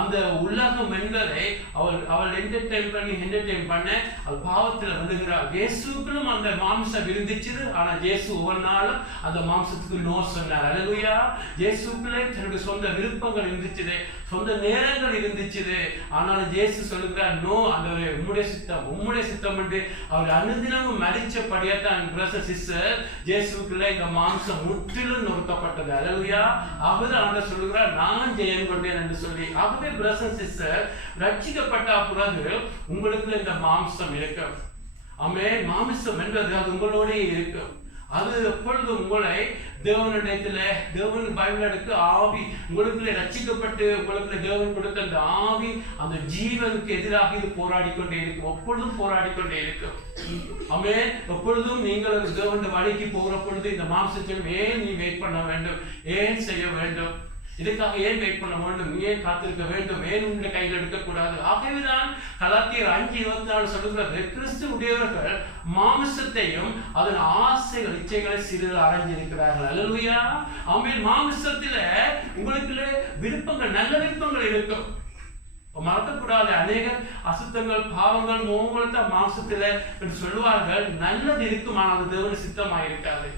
அந்த உலகம் என்பதை அவள் என்டர்டெயின் பண்ண அவள் பாவத்தில் விழுகிறார். இயேசுக்கும் அந்த மாம்சம் இருந்துச்சு. ஆனா இயேசு ஒவ்வொரு நாளும் அந்த மாம்சத்துக்கு நோ சொன்னார். அல்லேலூயா. இயேசுக்குள்ளே தன்னுடைய சொந்த விருப்பங்கள் இருந்துச்சு, சொந்த நேரங்கள் இருந்துச்சு. ஆனாலும் இயேசு சொல்லுகிறார், நோ, அந்த உம்முடைய சித்தம் என்று அவர் அனுதினமும் மதிச்சபடியாத்தான் பிரதர்ஸ் சிஸ்டர் இயேசுக்குள்ள இந்த மாம்சம் முற்றிலும் நொறுக்கப்பட்டது. அல்லேலூயா. அவர் ஆண்டவர் சொல்லுகிறார், நான் ஜெயம் கொண்டேன் என்று சொல்லி. ஆகவே பிரதர்ஸ் சிஸ்டர், ரட்சிக்கப்பட்ட பிறகு உங்களுக்கு இந்த மாம்சம் இருக்கும். ஆமென். மாமிசம் என்பது அது உங்களோட இருக்கும். அது எப்பொழுதும் உங்களை தேவனிடத்துல, தேவன் பைபிள் எடுக்க ஆவி உங்களுக்குள்ள ரட்சிக்கப்பட்டு உங்களுக்கு தேவன் கொடுத்த அந்த ஆவி அந்த ஜீவனுக்கு எதிராக இது போராடி கொண்டே இருக்கும், எப்பொழுதும் போராடி கொண்டே இருக்கும். ஆமென். எப்பொழுதும் நீங்கள் தேவனுடைய வழிக்கு போகிற பொழுது இந்த மாம்சத்தில் ஏன் நீ வெயிட் பண்ண வேண்டும், ஏன் செய்ய வேண்டும், இதுக்காக ஏன் வெயிட் பண்ண வேண்டும், ஏன் காத்திருக்க வேண்டும், ஏன் உங்களுடைய கையில் எடுக்கக்கூடாது. ஆகவேதான் கலாத்தியர் 5:24 சொல்லுகிறது, கிறிஸ்து உடையவர்கள் மாமிசத்தையும் அதன் ஆசைகள் இச்சைகளை சிறிது அடைஞ்சிருக்கிறார்கள். அல்லேலூயா. ஆமென். மாமிசத்துல உங்களுக்கு விருப்பங்கள், நல்ல விருப்பங்கள் இருக்கும். மறக்கக்கூடாது. அநேகர் அசுத்தங்கள், பாவங்கள், மோகங்கள் தான் மாம்சத்துல என்று சொல்லுவார்கள். நல்லது இருக்கும், ஆனால் அது தேவனுடைய சித்தமாக இருக்காது.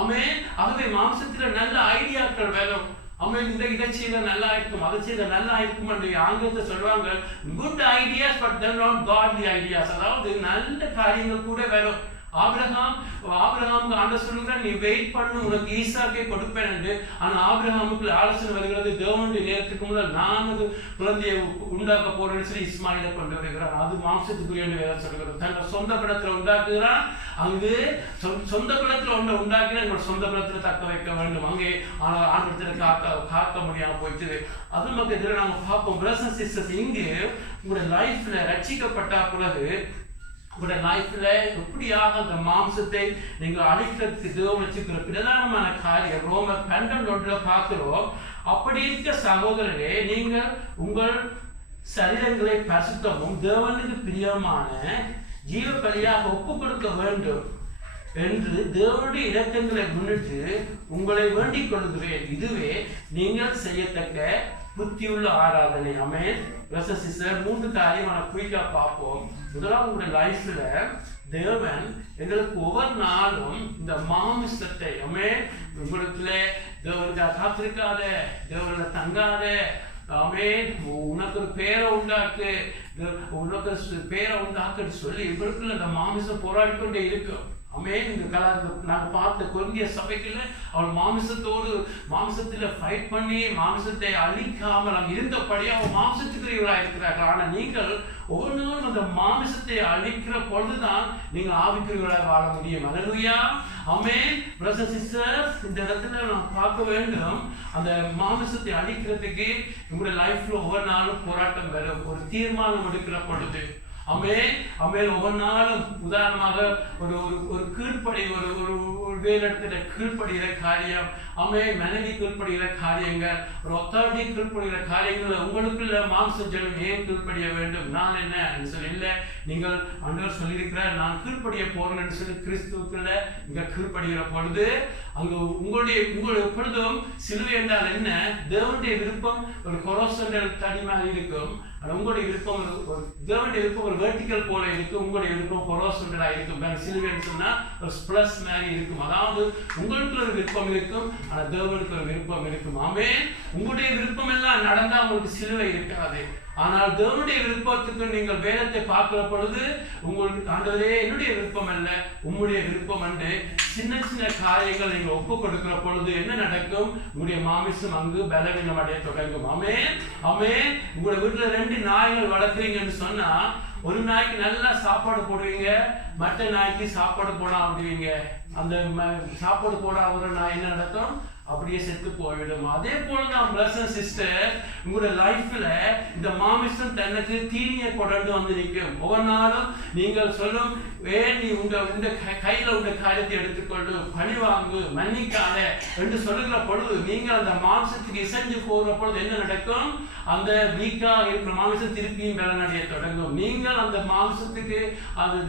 ஆமென். ஆகவே மாம்சத்துல நல்ல ஐடியாக்கள் வேணும். ஆமென். இதை செய்த நல்லா இருக்கும், அதை செய்த நல்லா இருக்கும் என்று ஆங்கிலத்தை சொல்லுவாங்க, good ideas but then not godly ideas. அதாவது நல்ல காரியங்கள் கூட வேணும். ஆபிரகாமுக்கு ஆண்டவர் சொல்லுகிறார், நீ வெயிட் பண்ணு, உனக்கு ஈசாக்கை கொடுப்பேன் என்று. ஆனால் ஆபிரகாமுக்கு ஆலோசனை வருகிறது, தேவனுடைய நேரத்துக்கு முதல் நான் ஒரு குழந்தையை உண்டாக்க போறேன்னு சொல்லி இஸ்மாயிலை கொண்டு வருகிறார். அது மாம்சத்துக்குரிய வேதம் சொல்கிறது. தன்னோட சொந்த படத்துல உண்டாக்குகிறான். அங்கு சொந்த படத்துல ஒன்றை உண்டாக்கினா எங்களோட சொந்த படத்துல தக்க வைக்க வேண்டும். அங்கே ஆண்டவரத்துல காக்க முடியாம போயிட்டு அது நமக்கு எதிராக நாங்கள் பார்ப்போம். பிரதர்ஸ் அண்ட் சிஸ்டர்ஸ், இங்கு உங்களுடைய லைஃப்ல ரட்சிக்கப்பட்ட பிறகு உங்களுடைய லைஃப்ல எப்படியாக அந்த மாம்சத்தை நீங்க அழிக்கிறதுக்கு தேவன் வச்சுக்கிற பிரதானமான காரியம் ரோமர் 12:1 பார்க்கிறோம். அப்படி இருக்க சகோதரரே, நீங்கள் உங்கள் சரீரங்களை பரிசுத்தமும் தேவனுக்கு பிரியமான ஜீவ பலியாக ஒப்பு கொடுக்க வேண்டும் என்று தேவனுடைய இரக்கங்களை முன்னிட்டு உங்களை வேண்டிக் கொள்கிறேன். இதுவே நீங்கள் செய்யத்தக்க புத்தியுள்ள ஆராதனை. ஆமென். பிரதர்ஸ் சிஸ்டர், 3 காரியம் நான் குயிக்கா பார்ப்போம். முதலாவது, உங்களுடைய லைஃப்ல தேவன் எங்களுக்கு ஒவ்வொரு நாளும் இந்த மாமிசத்தை, ஆமென், உங்களுக்குள்ள தேவனுக்கு காத்திருக்காத, தேவன தங்காத, ஆமென், உனக்கு ஒரு பேரை உண்டாக்கு, உனக்கு பேரை உண்டாக்குன்னு சொல்லி உங்களுக்குள்ள இந்த மாமிசம் போராடி கொண்டே இருக்கும். ஆமென். இந்த நாங்கள் பார்த்த கொரிந்திய சபைக்குள்ள அவள் மாமிசத்துல ஃபைட் பண்ணி மாமிசத்தை அழிக்காமல் அங்கே இருந்தபடியே அவள் மாமிசத்துக்குரியவராக இருக்கிறார்கள். ஆனால் நீங்கள் ஒவ்வொரு நாளும் அந்த மாமிசத்தை அழிக்கிற பொழுதுதான் நீங்க ஆவிக்குரியவராக வாழ முடியும். அல்லேலூயா. ஆமென். பிரதர்ஸ் சிஸ்டர்ஸ், இந்த இடத்துல நாம் பார்க்க வேண்டும், அந்த மாமிசத்தை அழிக்கிறதுக்கு உங்களுடைய லைஃப்ல ஒவ்வொரு நாளும் போராட்டம் வரும். ஒரு தீர்மானம் எடுக்கிற பொழுது, ஆமென், ஆமென், ஒவ்வொரு நாளும் உதாரணமாக ஒரு கீழ்ப்படி, ஒரு வேலையிடத்துல கீழ்ப்படுகிற காரியம், மனைவி கீழ்ப்படுகிற காரியங்கள், ஒரு அத்தாரிட்டி கீழ்ப்படுகிற காரியங்கள் உங்களுக்குள்ள மாம்சம் ஜனம் ஏன் கீழ்ப்படிய வேண்டும்? நான் என்ன சொல்லி இல்லை, நீங்கள் ஆண்டவர் சொல்லியிருக்கிறார் நான் கீழ்ப்படிய போறேன்னு சொல்லி கிறிஸ்துவுக்குள்ள இங்க கீழ்ப்படுகிற பொழுது அங்க உங்களுடைய எப்பொழுதும் சிலுவை என்றால் என்ன? தேவனுடைய விருப்பம் ஒரு கொரோசண்டல் தனி மாதிரி இருக்கும். உங்களுடைய விருப்பம் தேவனுடைய விருப்பம் ஒரு வெர்டிக்கல் போல இருக்கும், உங்களுடைய விருப்பம் ஹொரிசான்டலா இருக்கும். சிலுவைன்னு சொன்னா ஒரு பிளஸ் மாதிரி இருக்கும். அதாவது உங்களுக்கு ஒரு விருப்பம் இருக்கும், ஆனா தேவனுக்கு ஒரு விருப்பம் இருக்கும். ஆமென். உங்களுடைய விருப்பம் எல்லாம் நடந்தா உங்களுக்கு சிலுவை இருக்காது. ஆனால் தேவனுடைய விருப்பத்துக்கு நீங்கள் வேதத்தை பார்க்கிற பொழுது உங்களுக்கு ஆண்டவரே என்னுடைய விருப்பம் அல்ல உம்முடைய விருப்பம் என்று சின்ன சின்ன காரியங்கள் நீங்கள் ஒப்பு கொடுக்கிற பொழுது என்ன நடக்கும்? உங்களுடைய மாமிசம் அங்கு பலவீனம் அடைய தொடங்கும். ஆமென். ஆமென். உங்களுடைய வீட்டுல 2 நாய்கள் வளர்க்குறீங்கன்னு சொன்னா ஒரு நாய்க்கு நல்லா சாப்பாடு போடுவீங்க, மற்ற நாய்க்கு சாப்பாடு போடாம விடுவீங்க. அந்த சாப்பாடு போடாம ஒரு நாய் என்ன நடக்கும்? அப்படியே செத்து போய்விடும். அதே போலதான் பிரதர்ஸ் அண்ட் சிஸ்டர், உங்களுடைய லைஃப்ல இந்த மாமிசம் தனக்கு தீனியை கொண்டு வந்து நிற்கும். ஒவ்வொரு நாளும் நீங்கள் சொல்லும் நீ உங்க கையில உங்க காரியத்தை எடுத்துக்கொண்டு பழி வாங்கு மன்னிக்காத என்று சொல்லுகிற பொழுது நீங்கள் அந்த மாம்சத்துக்கு இசைஞ்சு போகிற பொழுது என்ன நடக்கும்? அந்த வீக்கா இருக்கிற மாமிசம் திருப்பியும் பலனடைய தொடங்கும். நீங்கள் அந்த மாம்சத்துக்கு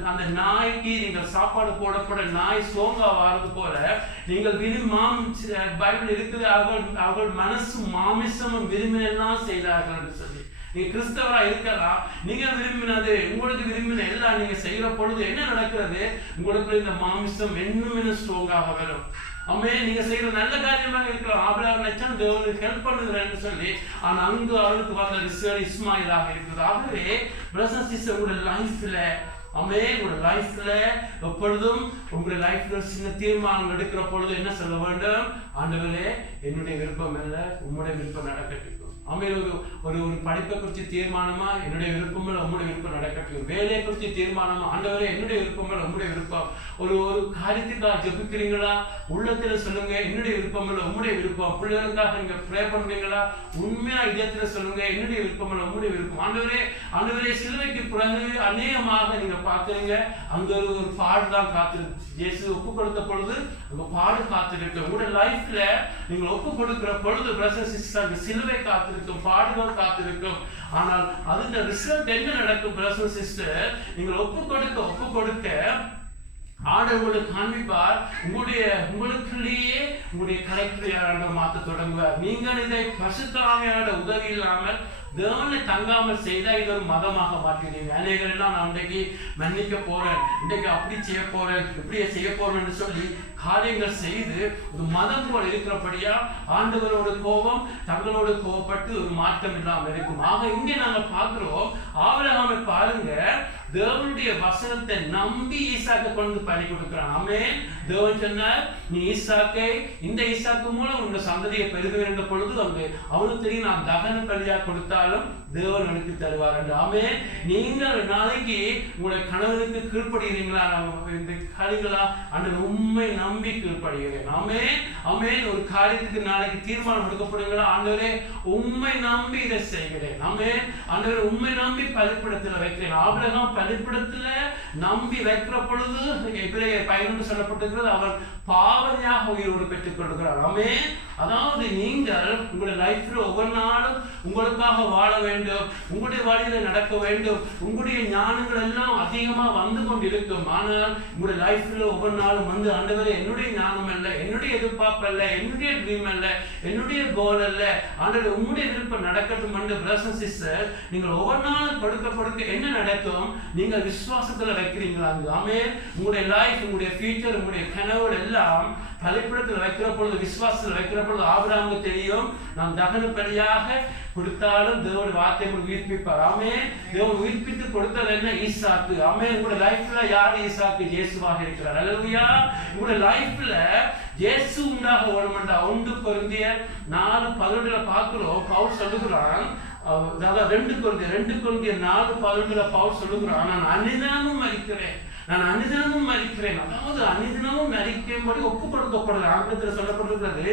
அந்த நாய்க்கு நீங்கள் சாப்பாடு போடப்பட நாய் சோங்கா வாரது போல நீங்கள் பைபிள் இருக்குது, அவர்கள் மனசு மாமிசமும் விரும்பினெல்லாம் செய்தார்கள் என்று சொல்லி. நீங்க கிறிஸ்தவரா இருக்கலாம், நீங்க விரும்பினது உங்களுக்கு விரும்பின எல்லாம் நீங்க செய்யற பொழுது என்ன நடக்கிறது? உங்களுக்கு இந்த மாமிசம் இன்னும் ஸ்ட்ராங்காக வரும். ஆமென். நீங்க செய்யற நல்ல காரியமாக இருக்கலாம், ஆபிரகாம் நினைச்சான் தேவனுக்கு ஹெல்ப் பண்ணுகிறேன்னு சொல்லி, ஆனா அங்கு அவருக்கு வந்த ரிசல்ட் இஸ்மாயிலாக இருக்குது. ஆகவே பிரதர்ஸ் அண்ட் சிஸ்டர், உங்களுடைய லைஃப்ல உங்களோட லைஃப்ல எப்பொழுதும் உங்களுடைய லைஃப்ல சின்ன தீர்மானம் எடுக்கிற பொழுது என்ன சொல்ல வேண்டும்? ஆண்டவரே என்னுடைய விருப்பம் அல்ல உம்முடைய விருப்பம் நடக்கட்டும். ஒரு படிப்பை குறித்து தீர்மானமா என்னுடைய விருப்பம் உங்களுடைய விருப்பம் நடக்கட்டும். வேலையை குறித்து தீர்மானமா ஆண்டவரே என்னுடைய விருப்பம் உங்களுடைய விருப்பம். ஒரு காரியத்துக்காக ஜெபிக்கிறீங்களா? உள்ளத்துல சொல்லுங்க என்னுடைய விருப்பம் உங்களுடைய விருப்பம். பிள்ளைகளுக்காக நீங்க ப்ரே பண்றீங்களா? உண்மையா இதயத்துல சொல்லுங்க என்னுடைய விருப்பம் உங்களுடைய விருப்பம். ஆண்டவரே சிலுவைக்கு பிறகு அநேகமாக நீங்க பாக்குறீங்க அங்க ஒரு பாடுதான் காத்திருக்கு. இயேசு ஒப்பு கொடுத்த பொழுது அங்க பாடு காத்திருக்கு. உங்களுடைய லைஃப்ல நீங்க ஒப்பு கொடுக்கிற பொழுது பிரதர்ஸ் சிஸ்டர் சிலுவை காத்திருக்கும், பாடுகள் காத்திருக்கும். ஆனால் அதுல ரிசல்ட் என்ன நடக்கும் பிரதர்ஸ் சிஸ்டர்? நீங்கள் ஒப்பு கொடுக்க ஆண்டவர் காண்பிப்பார். உங்களுக்குள்ளேயே உங்களுடைய கரெக்டர் யாராண்ட மாற்ற தொடங்குவார். நீங்கள் இதை பரிசுத்த ஆவியானவருடைய உதவி இல்லாமல் தேவனை தங்காமல் செய்தா இது ஒரு மதமாக மாற்றிடுவீங்க. அநேகர் எல்லாம் நான் இன்றைக்கு மன்னிக்க போறேன், இன்றைக்கு அப்படி செய்ய போறேன், இப்படியே செய்ய போறேன்னு சொல்லி காரியங்கள் செய்து ஒரு மதம் போல இருக்கிறபடியா ஆண்டவரோட கோபம் தங்களோடு கோபப்பட்டு ஒரு மாற்றம் இல்லாமல் இருக்கும். ஆக இங்கே நாங்க பார்க்கிறோம், ஆபிரகாமை பாருங்க, தேவனுடைய வசனத்தை நம்பி ஈசாக்கை கொண்டு பலி கொடுக்கிறான். ஆமென். தேவன் சொன்னார் நீ ஈசாக்கை இந்த ஈசாக்கு மூலம் உங்க சந்ததியை பெருகுவேன் என்ற பொழுது அங்கு அவனுக்கு தெரியும் நான் தகன பலியா கொடுத்தாலும் தேவன் எனக்கு தருவார் என்று. ஆமென். நீங்கள் நாளைக்கு உங்களுடைய கணவனுக்கு கீழ்ப்படுகிறீங்களா? இந்த காரியங்களா? அந்த உண்மை நம்பி கீழ்ப்படுகிறேன். ஆமென். ஆமென். ஒரு காரியத்துக்கு நாளைக்கு தீர்மானம் எடுக்கப்படுங்களா? ஆண்டவரே உண்மை நம்பி இதை செய்கிறேன். ஆமென். ஆண்டவரே உண்மை நம்பி பலிபீடத்தில் வைக்கிறேன். ஆபிரகாம் பலிபீடத்துல நம்பி வைக்கிற பொழுது எபிரேயர் 11 சொல்லப்பட்டிருக்கிறது, அவர் பாவனையாக உயிரோடு பெற்றுக் கொள்கிறார். ஆமென். அதாவது நீங்கள் உங்களுடைய லைஃப்ல ஒவ்வொரு நாளும் உங்களுக்காக வாழ வேண்டும், உங்களுடைய வழியில நடக்க வேண்டும். உங்களுடைய ஞானங்கள் எல்லாம் அதிகமா வந்து கொண்டு இருக்கும். ஆனால் உங்களுடைய லைஃப்ல ஒவ்வொரு நாளும் வந்து ஆண்டவரே என்னுடைய ஞானம் அல்ல, என்னுடைய எதிர்பார்ப்பு அல்ல, என்னுடைய ட்ரீம் அல்ல, என்னுடைய கோல் அல்ல, ஆண்டவரே உங்களுடைய விருப்பம் நடக்கட்டும் என்று பிரதர்ஸ் அண்ட் சிஸ்டர் நீங்கள் ஒவ்வொரு நாளும் கொடுக்க என்ன நடக்கும்? நீங்கள் விசுவாசத்துல வைக்கிறீங்களா? ஆமென். உங்களுடைய லைஃப், உங்களுடைய ஃபியூச்சர், உங்களுடைய கனவு எல்லாம் பலிபீடத்தில் வைக்கிற பொழுது, விசுவாசத்தில் வைக்கிற பொழுது ஆபிரகாமுக்கு தெரியும் நான் தகன பலியாக கொடுத்தாலும் தேவனுடைய வார்த்தையை உயிர்ப்பிப்பார். ஆமென். தேவன் உயிர்ப்பித்து கொடுத்தது என்ன? ஈசாக்கு. ஆமென். உங்களுடைய லைஃப்ல யார் ஈசாக்கு? இயேசுவாக இருக்கிறார். அல்லேலூயா. உங்களுடைய லைஃப்ல இயேசு உண்டாக வேணுமென்றா 1 கொரிந்தியர் 4:11 பார்க்கிறோம். பவுல் சொல்லுகிறான், 2 கொரிந்தியர் 4:11 பவுல் சொல்லுகிறான், நான் அனுதினமும் மரிக்கிறேன். அதாவது அனுதினமும் மரிக்கும்படி ஒப்பு கொடுக்கப்படுது. ஆங்கிலத்தில் சொல்லப்பட்டிருக்கிறது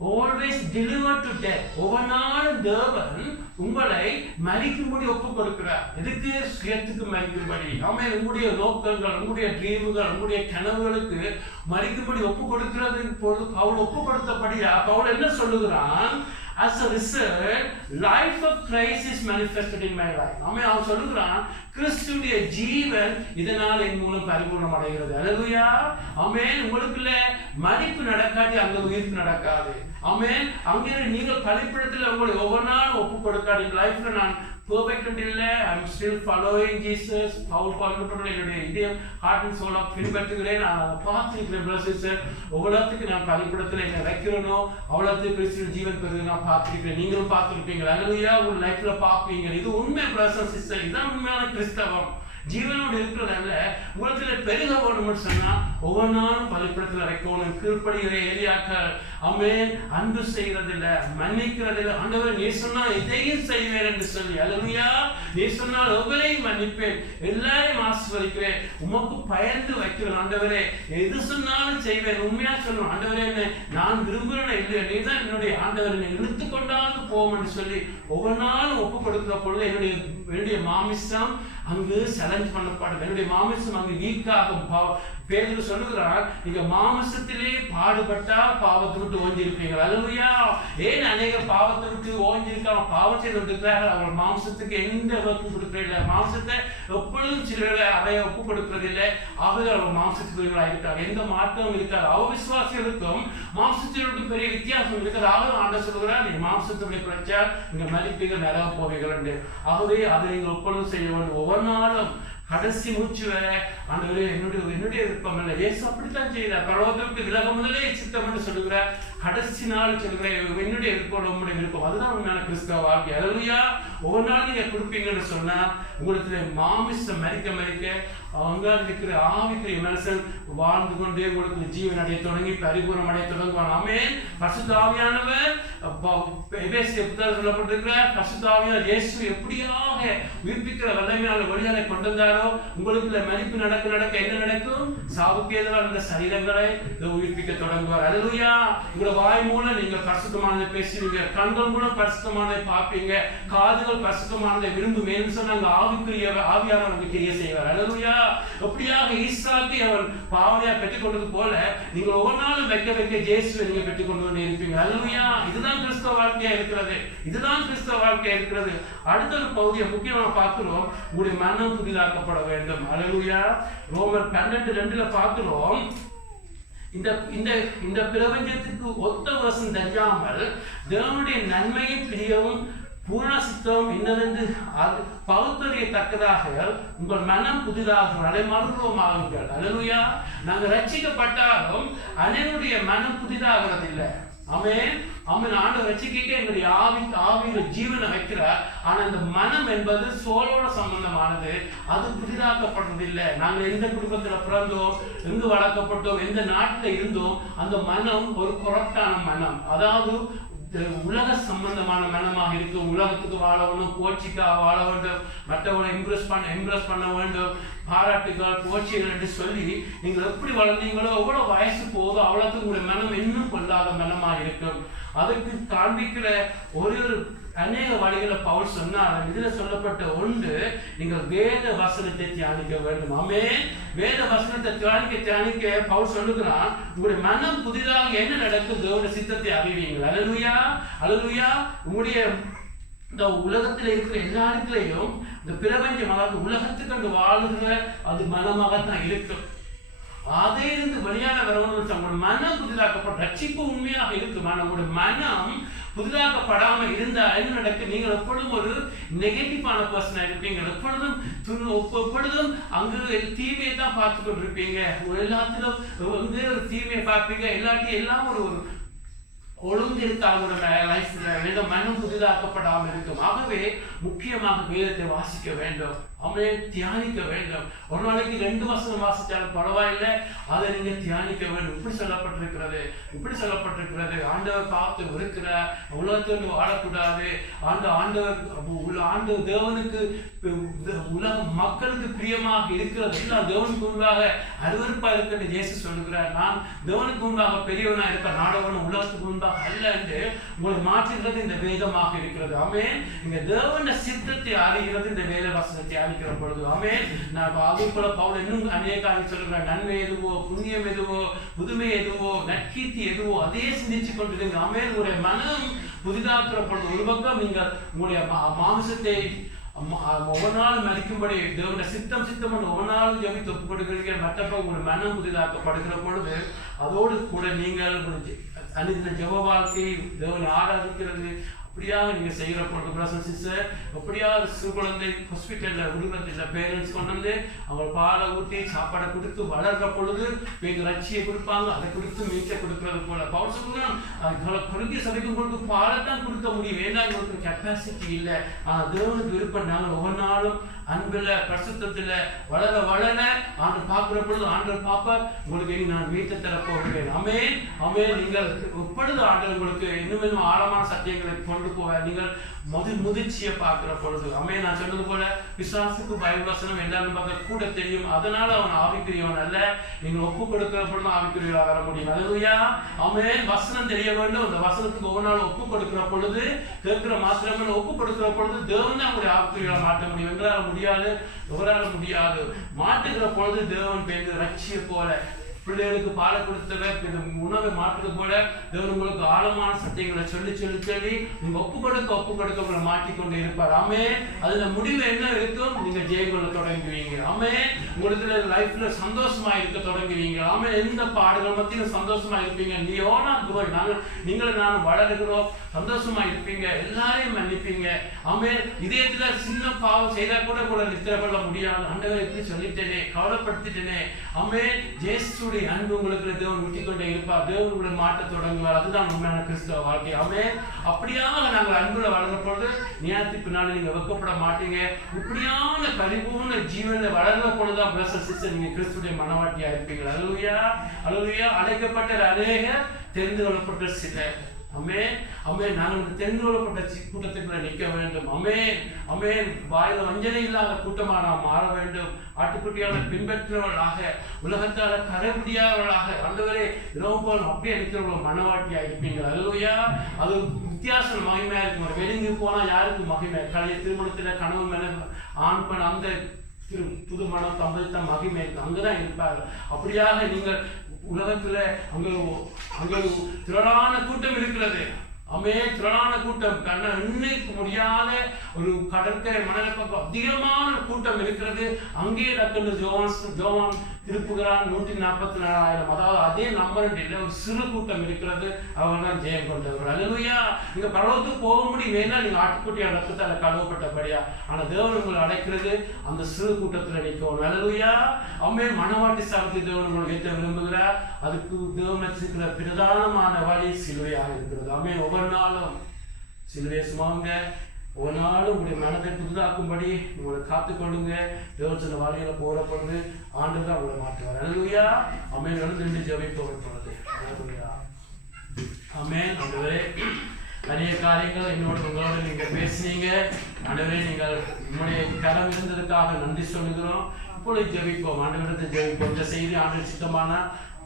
always delivered to death. ஒவ்வொரு நாளும் தேவன் உங்களை மரிக்கும்படி ஒப்பு கொடுக்கிறார். எதுக்கு? சுயத்துக்கு மரிக்கும்படி. ஆமென். உங்களுடைய நோக்கங்கள், உங்களுடைய ட்ரீம்கள், உங்களுடைய கனவுகளுக்கு மரிக்கும்படி ஒப்பு கொடுக்கிறது. இப்பொழுது பவுல் ஒப்பு கொடுத்தபடியா பவுல் என்ன சொல்லுகிறான்? As a result, life of Christ is manifested in my life. ஆமென். அவன் சொல்லுகிறான், கிறிஸ்துவின் ஜீவன் இதனால் என் மூலம் பரிபூர்ணம் அடைகிறது. அல்லேலூயா. ஆமென். உங்களுக்குள்ள மரிப்பு நடக்காது, அங்க உயிர்ப்பு நடக்காது. ஆமென். அங்கே நீங்கள் பலிபீடத்தில் உங்களை ஒவ்வொரு நாளும் ஒப்பு கொடுக்காது. லைஃப்ல நான் பெர்ஃபெக்ட் இல்லை, I am still following Jesus. Paul பால்பட்டு என்னுடைய இதய ஹார்ட் அண்ட் சோலாக பின்பற்றுகிறேன். நான் பார்த்துருக்கிறேன் பிரதர்ஸ். எவ்வளோத்துக்கு நான் பலிபீடத்தில் என்ன வைக்கிறேனோ அவ்வளோத்துக்கு கிறிஸ்துவின் ஜீவன் பெறுது நான் பார்த்துருக்கிறேன். நீங்களும் பார்த்துருப்பீங்க. அல்லேலூயா. ஒரு லைஃப்ல பார்ப்பீங்க. இது உண்மை பிரதர்ஸ் சிஸ்டர். இதுதான் உண்மையான கிறிஸ்தவம். ஜீவனோடு இருக்கிறதால உலகத்துல பெருக வேணும்னு சொன்னா ஒவ்வொரு நாளும் பலிபீடத்துல வைக்கணும். கீழ்ப்படுகிற ஏரியாக்கள் ஆமென். அன்பு செய்யறதில்ல, மன்னிக்கிறதில்ல. ஆண்டவரே நீ சொன்னா எதையும் செய்வேன் என்று சொல்லி. அல்லேலூயா. நீ சொன்னால் எவரையும் மன்னிப்பேன், எல்லாரையும் ஆசீர்வதிக்கிறேன், உமக்கு பயந்து வைக்கிறேன். ஆண்டவரே எது சொன்னாலும் செய்வேன். உண்மையா சொல்லணும். ஆண்டவரே என்ன நான் விரும்புகிறேன் இல்லையா, நீ தான் என்னுடைய ஆண்டவர், என்னை இழுத்து கொண்டாந்து போவோம் என்று சொல்லி ஒவ்வொரு நாளும் ஒப்பு கொடுக்கிற பொழுது என்னுடைய மாமிசம் அங்கு சேலஞ்ச் பண்ணப்படும். என்னுடைய மாமிசம் அங்கு வீக்காகும். பேதுரு சொல்லுகிறார், நீங்க மாமிசத்திலே பாடுபட்டா பாவத்தை விட்டு ஓஞ்சிருப்பீங்க. அல்லேலூயா. ஏன் அநேக பாவத்தை விட்டு ஓஞ்சிருக்காங்க? பாவம் செய்து கொண்டிருக்கிறார்கள். அவர்கள் மாம்சத்துக்கு எந்த ஒப்பு கொடுக்கறதில்லை. மாம்சத்தை எப்பொழுதும் சிலரை அதை ஒப்பு கொடுக்கறதில்லை. ஆகவே அவர்கள் மாம்சத்துக்குரியவர்களாக இருக்காங்க. எந்த மாற்றமும் இருக்காது. அவிசுவாசிகளுக்கும் மாம்சத்திற்கும் பெரிய வித்தியாசம் இருக்கிறது. ஆகவே ஆண்டவர் சொல்லுகிறார், நீ மாம்சத்துடைய பிரச்சனை நீங்க மதிப்பீர்கள், நிறைய போவீர்கள் என்று. ஆகவே அதை நீங்கள் எப்பொழுதும் செய்ய வேண்டும். ஒவ்வொரு நாளும் கடைசி மூச்சு வர ஆண்டவரே என்னுடைய விருப்பம் இல்லை. இயேசு அப்படித்தான் செய்தார். பரலோகத்துக்கு விலக முதலே சித்தம் என்று சொல்லுகிறார். கடைசி நாள் சொல்கிறேன் என்னுடைய விருப்பம், உங்களுடைய விருப்பம். அதுதான் உண்மையான கிறிஸ்தவ வாழ்க்கை. அல்லேலூயா. ஒவ்வொரு நாள் நீங்க கொடுப்பீங்கன்னு சொன்னா உங்களுக்கு மாமிசம் மரிக்க அங்க இருக்கிற ஆவிக்குரிய மனுஷன் வாழ்ந்து கொண்டே உங்களுக்கு ஜீவன் அடைய தொடங்கி பரிபூர்ணம் அடைய தொடங்குவான். ஆமென். பரிசுத்த ஆவியானவர் எபேசிய புத்தகத்தில் சொல்லப்பட்டிருக்கிற பரிசுத்த ஆவியானவர் இயேசு எப்படியாக உயிர்ப்பிக்கிற வல்லமையான வழிகளை கொண்டு வந்தாரோ உங்களுக்குள்ள மரிப்பு நடக்க என்ன நடக்கும்? சாவுக்கு எதிராக இந்த சரீரங்களை உயிர்ப்பிக்க தொடங்குவார். அல்லேலூயா. உங்களோட வாய் மூலம் நீங்க பரிசுத்தமானதை பேசுவீங்க, கண்கள் மூலம் பரிசுத்தமானதை பார்ப்பீங்க, காதுகள் பரிசுத்தமானதை விரும்புவேன்னு சொன்னாங்க. ஆவியானவருக்கு கிரியை செய்வார். அல்லேலூயா. எப்படியாக ஈசாக்கை அவன் பாவனையா பெற்றுக்கொண்டது போல நீங்கள் ஒவ்வொரு நாளும் வைக்க இயேசுவை நீங்க பெற்றுக்கொண்டு வந்து இருப்பீங்க. அல்லேலூயா. இதுதான் கிறிஸ்தவ வாழ்க்கையா இருக்கிறது. இதுதான் கிறிஸ்தவ வாழ்க்கையா இருக்கிறது. அடுத்த ஒரு பகுதியை முக்கியமா பார்க்கிறோம். உங்களுடைய மனம் புதிதாக்கப்பட வேண்டும். அல்லேலூயா. ரோமர் 12:2 பார்க்கிறோம். இந்த பிரபஞ்சத்துக்கு ஒத்த வசம் தெரியாமல் தேவனுடைய நன்மையை பிரியவும் பூர்ண சித்தம் இன்னதென்று அது பகுத்தறியத்தக்கதாக உங்கள் மனம் புதிதாக மறுரூபமாகுங்கள். அல்லேலூயா. நாங்கள் ரட்சிக்கப்பட்டாலும் அனைவருடைய மனம் புதிதாகிறதில்லை. ஆமென். ஆமென். ஆண்டவர் ரட்சிக்க எங்களுடைய ஆவியில ஜீவனை வைக்கிறார். ஆனா இந்த மனம் என்பது சோலோட சம்பந்தமானது. அது புதிதாக்கப்படுறதில்லை. நாங்கள் எந்த குடும்பத்துல பிறந்தோம், எங்கு வளர்க்கப்பட்டோம், எந்த நாட்டுல இருந்தோம், அந்த மனம் ஒரு கொரப்டான மனம். அதாவது உலக சம்பந்தமான மனமாக இருக்கும். உலகத்துக்கு வாழ வேண்டும், போச்சிக்காக வாழ வேண்டும், மற்றவங்களை இம்ப்ரெஸ் பண்ண வேண்டும், பாராட்டுகள் போச்சிகள் என்று சொல்லி நீங்கள் எப்படி வளர்ந்தீங்களோ எவ்வளவு வயசு போதோ அவ்வளவுக்கு உங்களுடைய மனம் இன்னும் கொள்ளாத மனமாக இருக்கும். அதுக்கு காண்பிக்கிற ஒரு அநேக வழிகளை பவுல் சொன்னார். இதுல சொல்லப்பட்ட ஒன்று, நீங்கள் வேத வசனத்தை தியானிக்க வேண்டும். ஆமென். வேத வசனத்தை தியானிக்க பவுல் சொல்லுகிறான், உங்களுடைய மனம் புதிதாக என்ன நடக்கும்? தேவனுடைய சித்தத்தை அறிவீங்கள். அல்லேலூயா. அல்லேலூயா. உங்களுடைய இந்த உலகத்தில் இருக்கிற எல்லா இடத்துலையும் இந்த பிரபஞ்சம், அதாவது உலகத்துக்கு அங்கு வாழுகிற அது மனமாகத்தான் இருக்கும். அதே இருந்து வெளியான வரவங்க மனம் புதிதாக்கப்பட்ட ரட்சிப்பு உண்மையாக இருக்கும். உங்களுடைய மனம் புதிதாக்கப்படாம இருந்தா என்ன நடக்கும்? நீங்கள் எப்பொழுதும் ஒரு நெகட்டிவான பர்சனா இருப்பீங்க. எப்பொழுதும் அங்கு தீமையை தான் பார்த்து கொண்டிருப்பீங்க. எல்லாத்திலும் வந்து ஒரு தீமையை பார்ப்பீங்க. எல்லாம் ஒரு ஒழுங்கு இருக்காங்க லைஃப்ல. மனம் புதிதாக்கப்படாமல் இருக்கும். ஆகவே முக்கியமாக வேதத்தை வாசிக்க வேண்டும். தியானிக்க வேண்டும். ஒரு நாளைக்கு 2 வசனம் வாசிச்சாலும் பரவாயில்லை, அதை நீங்க தியானிக்க வேண்டும். இப்படி சொல்லப்பட்டிருக்கிறது ஆண்டவர் பார்த்து இருக்கிறார், உலகத்தோடு வாழக்கூடாது. ஆண்டவர் தேவனுக்கு உலக மக்களுக்கு பிரியமாக இருக்கிறது எல்லாம் தேவனுக்கு முன்பாக அருவருப்பா இருக்கிறது இயேசு சொல்லுகிறார். நான் தேவனுக்கு முன்பாக பெரியவனா இருக்க நாடகனும் உலகத்துக்கு முன்பாக அல்ல என்று உங்களை மாற்றுகிறது இந்த வேதமாக இருக்கிறது. ஆமென். இங்க தேவன சித்தத்தை அறிகிறது இந்த வேத வசனத்தை அறிக்கிற பொழுது. ஆமென். நான் அது போல பவுல் இன்னும் அநேக சொல்லுகிறேன், நன்மை எதுவோ, புண்ணியம் எதுவோ, புதுமை எதுவோ, நற்கீர்த்தி எதுவோ அதே சிந்திச்சு கொண்டிருங்க. ஆமென். உங்களுடைய மனம் புதிதாக்குற பொழுது ஒரு பக்கம் நீங்கள் உங்களுடைய மாமிசத்தை ஒவ்வொரு நாளும் மதிக்கும்படி தேவனுடைய சித்தம் ஒவ்வொரு நாளும் ஜெபித்து ஒப்புக் கொடுக்கிறீர்கள். மற்றப்ப உங்களுடைய மனம் புதிதாக்கப்படுகிற பொழுது அதோடு கூட நீங்கள் அன்னைக்கு ஜெப வாழ்க்கை தேவனை ஆராதிக்கிறது அப்படியாக நீங்க செய்கிற பொழுது பிரசன் சிஸ்டர் அப்படியாக சிறு குழந்தை ஹாஸ்பிட்டல்ல விடுவதில்லை, பேரண்ட்ஸ் கொண்டு வந்து அவங்க பாலை ஊற்றி சாப்பாடை கொடுத்து வளர்ற பொழுது ரட்சியை கொடுப்பாங்க, அதை கொடுத்து மீட்டை கொடுக்கறது போல பவுல் சொல்லுங்க குறுகிய சபைக்கும் கொடுத்து பாலை தான் கொடுக்க முடியும். ஏன்னா எங்களுக்கு கெப்பாசிட்டி இல்லை. ஆனால் தேவனுக்கு விருப்பம் நாங்கள் ஒவ்வொரு நாளும் அன்புல பரிசுத்தத்துல வளர ஆண்டு பார்க்கிற பொழுது ஆண்டவர் பார்ப்பார், உங்களுக்கு நான் மீட்டை தர போகிறேன். ஆமென். நீங்கள் எப்பொழுது ஆண்டவர் உங்களுக்கு இன்னும் ஆழமான சத்தியங்களை கொண்டு போக நீங்கள் முதிர்ச்சியை பார்க்கிற பொழுது. நான் சொன்னது போல பிசாசுக்கு பைபிள் வசனம் எல்லாரும் பார்க்க கூட தெரியும், அதனால அவன் ஆவிக்குரியவன் அல்ல. நீங்கள் ஒப்பு கொடுக்கிற பொழுது ஆவிக்குரியவராக வர முடியும். அல்லேலூயா. ஆமென். வசனம் தெரிய வேண்டும். அந்த வசனத்துக்கு ஒவ்வொரு நாள் ஒப்பு கொடுக்கிற பொழுது கேட்கிற மாத்திரமே ஒப்பு கொடுக்கிற பொழுது தேவன் தான் உங்களுடைய ஆவிக்குரியவராக மாற்ற முடியும். எங்களால் முடியாது, எவரால் முடியாது. மாட்டுகிற பொழுது தேவன் பேருந்து ரட்சியை போல பிள்ளைகளுக்கு பாலை கொடுத்தவர் உணவை மாற்றுறது போல தேவன் உங்களுக்கு ஆழமான சத்தியங்களை சொல்லி நீங்க ஒப்பு கொடுக்க உங்களை மாற்றிக்கொண்டு இருப்பார். அதுல முடிவு என்ன இருக்கும்? நீங்க ஜெயம் கொள்ள தொடங்குவீங்க. உங்களுக்கு லைஃப்ல சந்தோஷமா இருக்க தொடங்குவீங்க. எந்த பாடுகள் மத்தியும் சந்தோஷமா இருப்பீங்க. நீங்களும் நானும் வளருகிறோம், சந்தோஷமா இருப்பீங்க, எல்லாரையும் மன்னிப்பீங்க. இதயத்துல சின்ன பாவம் செய்தா கூட நித்திர கொள்ள முடியாது. ஆண்டவரை எப்படி சொல்லிட்டேனே, கவலைப்படுத்திட்டேனே. ஜேசுடைய அன்பு உங்களுக்கு தேவன் விட்டுக் கொண்டே இருப்பார். தேவன் உங்களை மாற்ற தொடங்குவார். அதுதான் உண்மையான கிறிஸ்தவ வாழ்க்கை. அப்படியாக நாங்கள் அன்புல வளர்ற பொழுது நேரத்துக்கு பின்னாடி நீங்க வெக்கப்பட மாட்டீங்க. இப்படியான பரிபூர்ண ஜீவனை வளர்ற பொழுதுதான் பிரதர் சிஸ்டர் நீங்க கிறிஸ்துடைய மனவாட்டியா இருப்பீங்க. அல்லேலூயா. அல்லேலூயா. அழைக்கப்பட்ட அநேக தெரிந்து கொள்ளப்பட்ட சிலர். நாங்கள் தெரிந்து கொள்ளப்பட்ட கூட்டத்துக்குள்ள நிற்க வேண்டும். வாயில வஞ்சனை இல்லாத கூட்டமாக நாம் மாற வேண்டும். ஆட்டுக்குட்டியான பின்பற்றவர்களாக, உலகத்தால கரைபிடியாதவர்களாக, ஆண்டவரே இரவு போல் அப்படியே நிற்கிறவங்க மனவாட்டியா இருப்பீங்க. அல்லேலூயா. அது வித்தியாசம் மகிமையா இருக்கும். வெளிங்கு போனா யாருக்கு மகிமை? கலைய திருமணத்துல கணவன் மேல ஆண் பெண் அந்த புது மனம் தம்பதித்தான் மகிமை இருக்கு, அங்கதான் இருப்பார்கள். அப்படியாக நீங்கள் உலகத்துல அங்க திரளான கூட்டம் இருக்கிறது. திரளான கூட்டம், எண்ணிக்க முடியாத ஒரு கடற்கரை மணல பக்கம் அதிகமான கூட்டம் இருக்கிறது. அங்கே டாக்டர் ஜோவான் திருப்புகிறான் 144,000. அதாவது அதே நம்பர் இல்லை, ஒரு சிறு கூட்டம் இருக்கிறது. அவங்க தான் ஜெயம் கொண்டவர்கள். அல்லேலூயா. நீங்க பரலோகத்துக்கு போக முடியும், வேணா நீங்க ஆட்டுக்குட்டியா ரத்தத்தால கழுவப்பட்டபடியா. ஆனா தேவன் உங்களை அழைக்கிறது அந்த சிறு கூட்டத்துல நிற்கணும். அல்லேலூயா. மனவாட்டி சார்ந்து தேவன் உங்களுக்கு ஏற்ற விரும்புகிறார். அதுக்கு தேவன் வச்சிருக்கிற பிரதானமான வழி சிலுவையாக இருக்கிறது. ஒவ்வொரு நாளும் சிலுவையை சுமங்க, ஒரு நாளும் உங்களுடைய மனதை புதிதாக்கும்படி உங்களை காத்துக்கொள்ளுங்க. தேவன் சொன்ன வாழ்க்கையில போற பொழுது ஆண்டவர் தான் உங்களை மாற்றுவார். அல்லேலூயா. எழுந்து ஜெபிப்போம் பொழுது. அல்லேலூயா. ஆண்டவரே, நிறைய காரியங்கள் உங்களோட நீங்க பேசினீங்க. ஆண்டவரே, நீங்கள் உங்களுடைய கரம் இருந்ததுக்காக நன்றி சொல்லுகிறோம். இப்பொழுது ஜெபிப்போம். ஆண்டவரிடத்தை ஜெபிப்போம். இந்த செய்தி ஆண்டவர் சித்தமான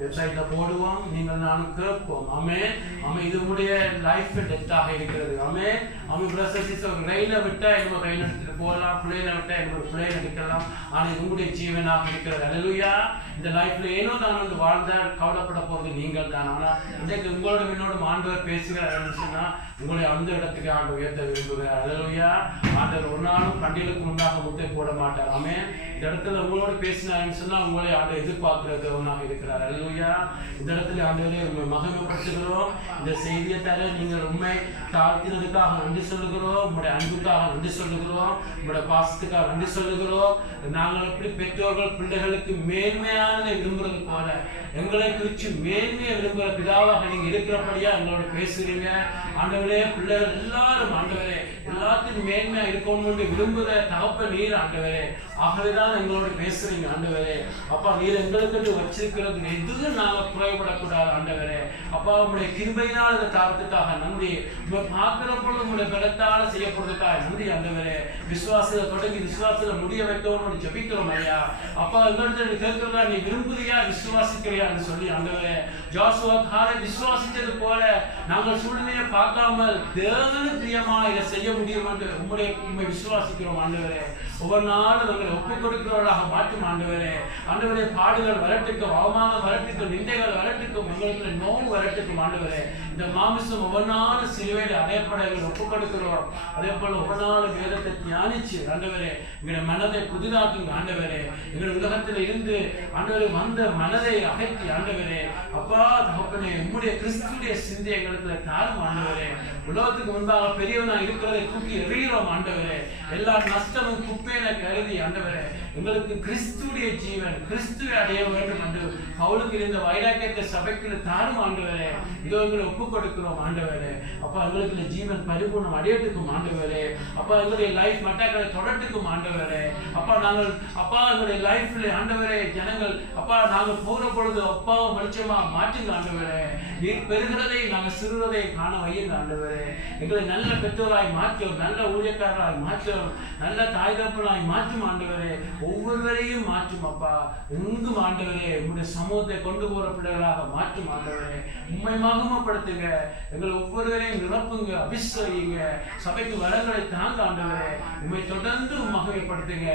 வெப்சைட்ல போடுவோம், நீங்கள் நானும் கேட்போம். இது உங்களுடைய லைஃப் டெத்தாக இருக்கிறது. ரயில விட்டா என்னோட ரயில் எடுத்துட்டு போகலாம், பிள்ளைகளை விட்டா என்னோட பிள்ளைகளை எடுக்கலாம். ஆனால் இது உங்களுடைய ஜீவனாக இருக்கிறது. அல்லேலூயா. இந்த லைஃப்ல ஏனோ தான் வந்து வாழ்ந்தால் கவலைப்பட போறது நீங்கள் தான். ஆனா இன்றைக்கு உங்களோட என்னோட ஆண்டவர் பேசுகிறார் சொன்னா உங்களை அந்த இடத்துக்கு ஆண்டவர் உயர்த்த விரும்புகிறார். அல்லேலூயா. ஆண்டவர் ஒரு நாளும் கண்ணிலுக்கு முன்னாக முட்டை போட மாட்டார். இந்த இடத்துல உங்களோட பேசினாருன்னு சொன்னா உங்களை ஆண்டவர் எதிர்பார்க்கிறவனாக இருக்கிறார். அல்லேலூயா. இந்த இடத்துல ஆண்டவரே உங்களை மகிமைப்படுத்துகிறோம். இந்த செய்தியை தர நீங்கள் உண்மை தாழ்த்தினதுக்காக நன்றி சொல்லுகிறோம். உங்களுடைய அன்புக்காக நன்றி சொல்லுகிறோம். உங்களுடைய பாசத்துக்காக நன்றி சொல்லுகிறோம். நாங்கள் எப்படி பெற்றோர்கள் பிள்ளைகளுக்கு மேன்மையானதை விரும்புறது போல எங்களை குறித்து மேன்மையை விரும்புகிற பிதாவாக நீங்க இருக்கிறபடியா எங்களோட பேசுறீங்க. ஆண்டவரே, பிள்ளைகள் எல்லாரும் ஆண்டவரே எல்லாத்துக்கும் மேன்மையா இருக்கணும்னு விரும்புகிற தகப்ப நீர் ஆண்டவரே. ஆகவேதான் எங்களோட பேசுறீங்க ஆண்டவரே. அப்பா நீர் எங்களுக்கு வச்சிருக்கிறது எதுவும் நாங்க குறைபடக்கூடாது ஆண்டவரே. அப்பா உங்களுடைய கிருபையினால் இந்த தாரத்துக்காக நன்றி. உங்களை பார்க்கிற பொழுது உங்களுடைய பலத்தால செய்யப்படுறதுக்காக நன்றி ஆண்டவரே. விசுவாசத்தை தொடங்கி விசுவாசத்தை முடிய வைக்கணும்னு ஜெபிக்கிறோம் ஐயா. அப்பா எங்களுக்கு கேட்கிறதா நீ விரும்புறியா விசுவாசிக்கிறியான்னு சொல்லி ஆண்டவரே. ஜோசுவா காலை விசுவாசித்தது போல நாங்கள் சூழ்நிலையை பார்க்காமல் தேவனுக்கு பிரியமா இதை செய்ய முடியும் என்று உண்மை விசுவாசிக்கிறோம் ஆண்டவரே. ஒவ்வொரு நாளும் நாங்கள் ஒப்புக் கொடுக்கிறவர்களாக மாற்றும் ஆண்டவரே. ஆண்டவரே பாடுகள் வரட்டுக்கும், அவமானம் வரட்டுக்கும், நிந்தைகள் வரட்டுக்கும், எங்களுக்கு நோவு வரட்டுக்கும் ஆண்டவரே. இந்த மாமிசம் ஒவ்வொரு நாளும் சிலுவையில் அடையப்பட எங்கள் ஒப்புக் கொடுக்கிறோம். அதே போல ஒவ்வொரு நாளும் வேதத்தை தியானிச்சு ஆண்டவரே எங்களுடைய மனதை புதிதாக்குங்க ஆண்டவரே. எங்கள் உலகத்தில் இருந்து ஆண்டவரே வந்த மனதை அகற்றி ஆண்டவரே. அப்பா தகப்பனே உம்முடைய கிறிஸ்துடைய சிந்தை எங்களுக்கு தாரும் ஆண்டவரே. உலகத்துக்கு முன்பாக பெரியவனா இருக்கிறதை தூக்கி எறிகிறோம் ஆண்டவரே. எல்லா நஷ்டமும் குப்பையில கருதி ஆண்டவரே எங்களுக்கு கிறிஸ்துடைய ஜீவன் கிறிஸ்துவை அடைய வேண்டும் என்று பவுலுக்கு இருந்த வைராக்கியத்தை சபைக்குள்ள தாரும் ஆண்டவரே. இதோ எங்களை ஒப்புக் கொடுக்கிறோம் ஆண்டவரே. அப்பா எங்களுக்கு ஜீவன் பரிபூர்ணம் அடையட்டுக்கும் ஆண்டவரே. அப்பா எங்களுடைய லைஃப் மட்டாக்களை தொடட்டுக்கும் ஆண்டவரே. அப்பா நாங்கள் அப்பா எங்களுடைய லைஃப்ல ஆண்டவரே ஜனங்கள் அப்பா நாங்கள் போகிற பொழுது அப்பாவும் வெளிச்சமா மாற்றுங்க ஆண்டவரே. நீர் பெறுகிறதை நாங்கள் சிறுவதை காண வையுங்க ஆண்டவரே. எங்களை நல்ல பெற்றோராய் மாற்றும், நல்ல ஊழியக்காரராய் மாற்றும், நல்ல தாய் தகப்பனாய் மாற்றும் ஆண்டவரே. ஒவ்வொருவரையும் மாற்றும் அப்பா. எங்கும் ஆண்டவரே உங்களுடைய சமூகத்தை கொண்டு போற பிள்ளைகளாக மாற்றும் ஆண்டவரே. உண்மை மகிமைப்படுத்துங்க, எங்களை ஒவ்வொருவரையும் நிரப்புங்க, அபிஷேகிங்க, சபைக்கு வரங்களை தாங்க ஆண்டவரே. உண்மை தொடர்ந்து மகிமைப்படுத்துங்க.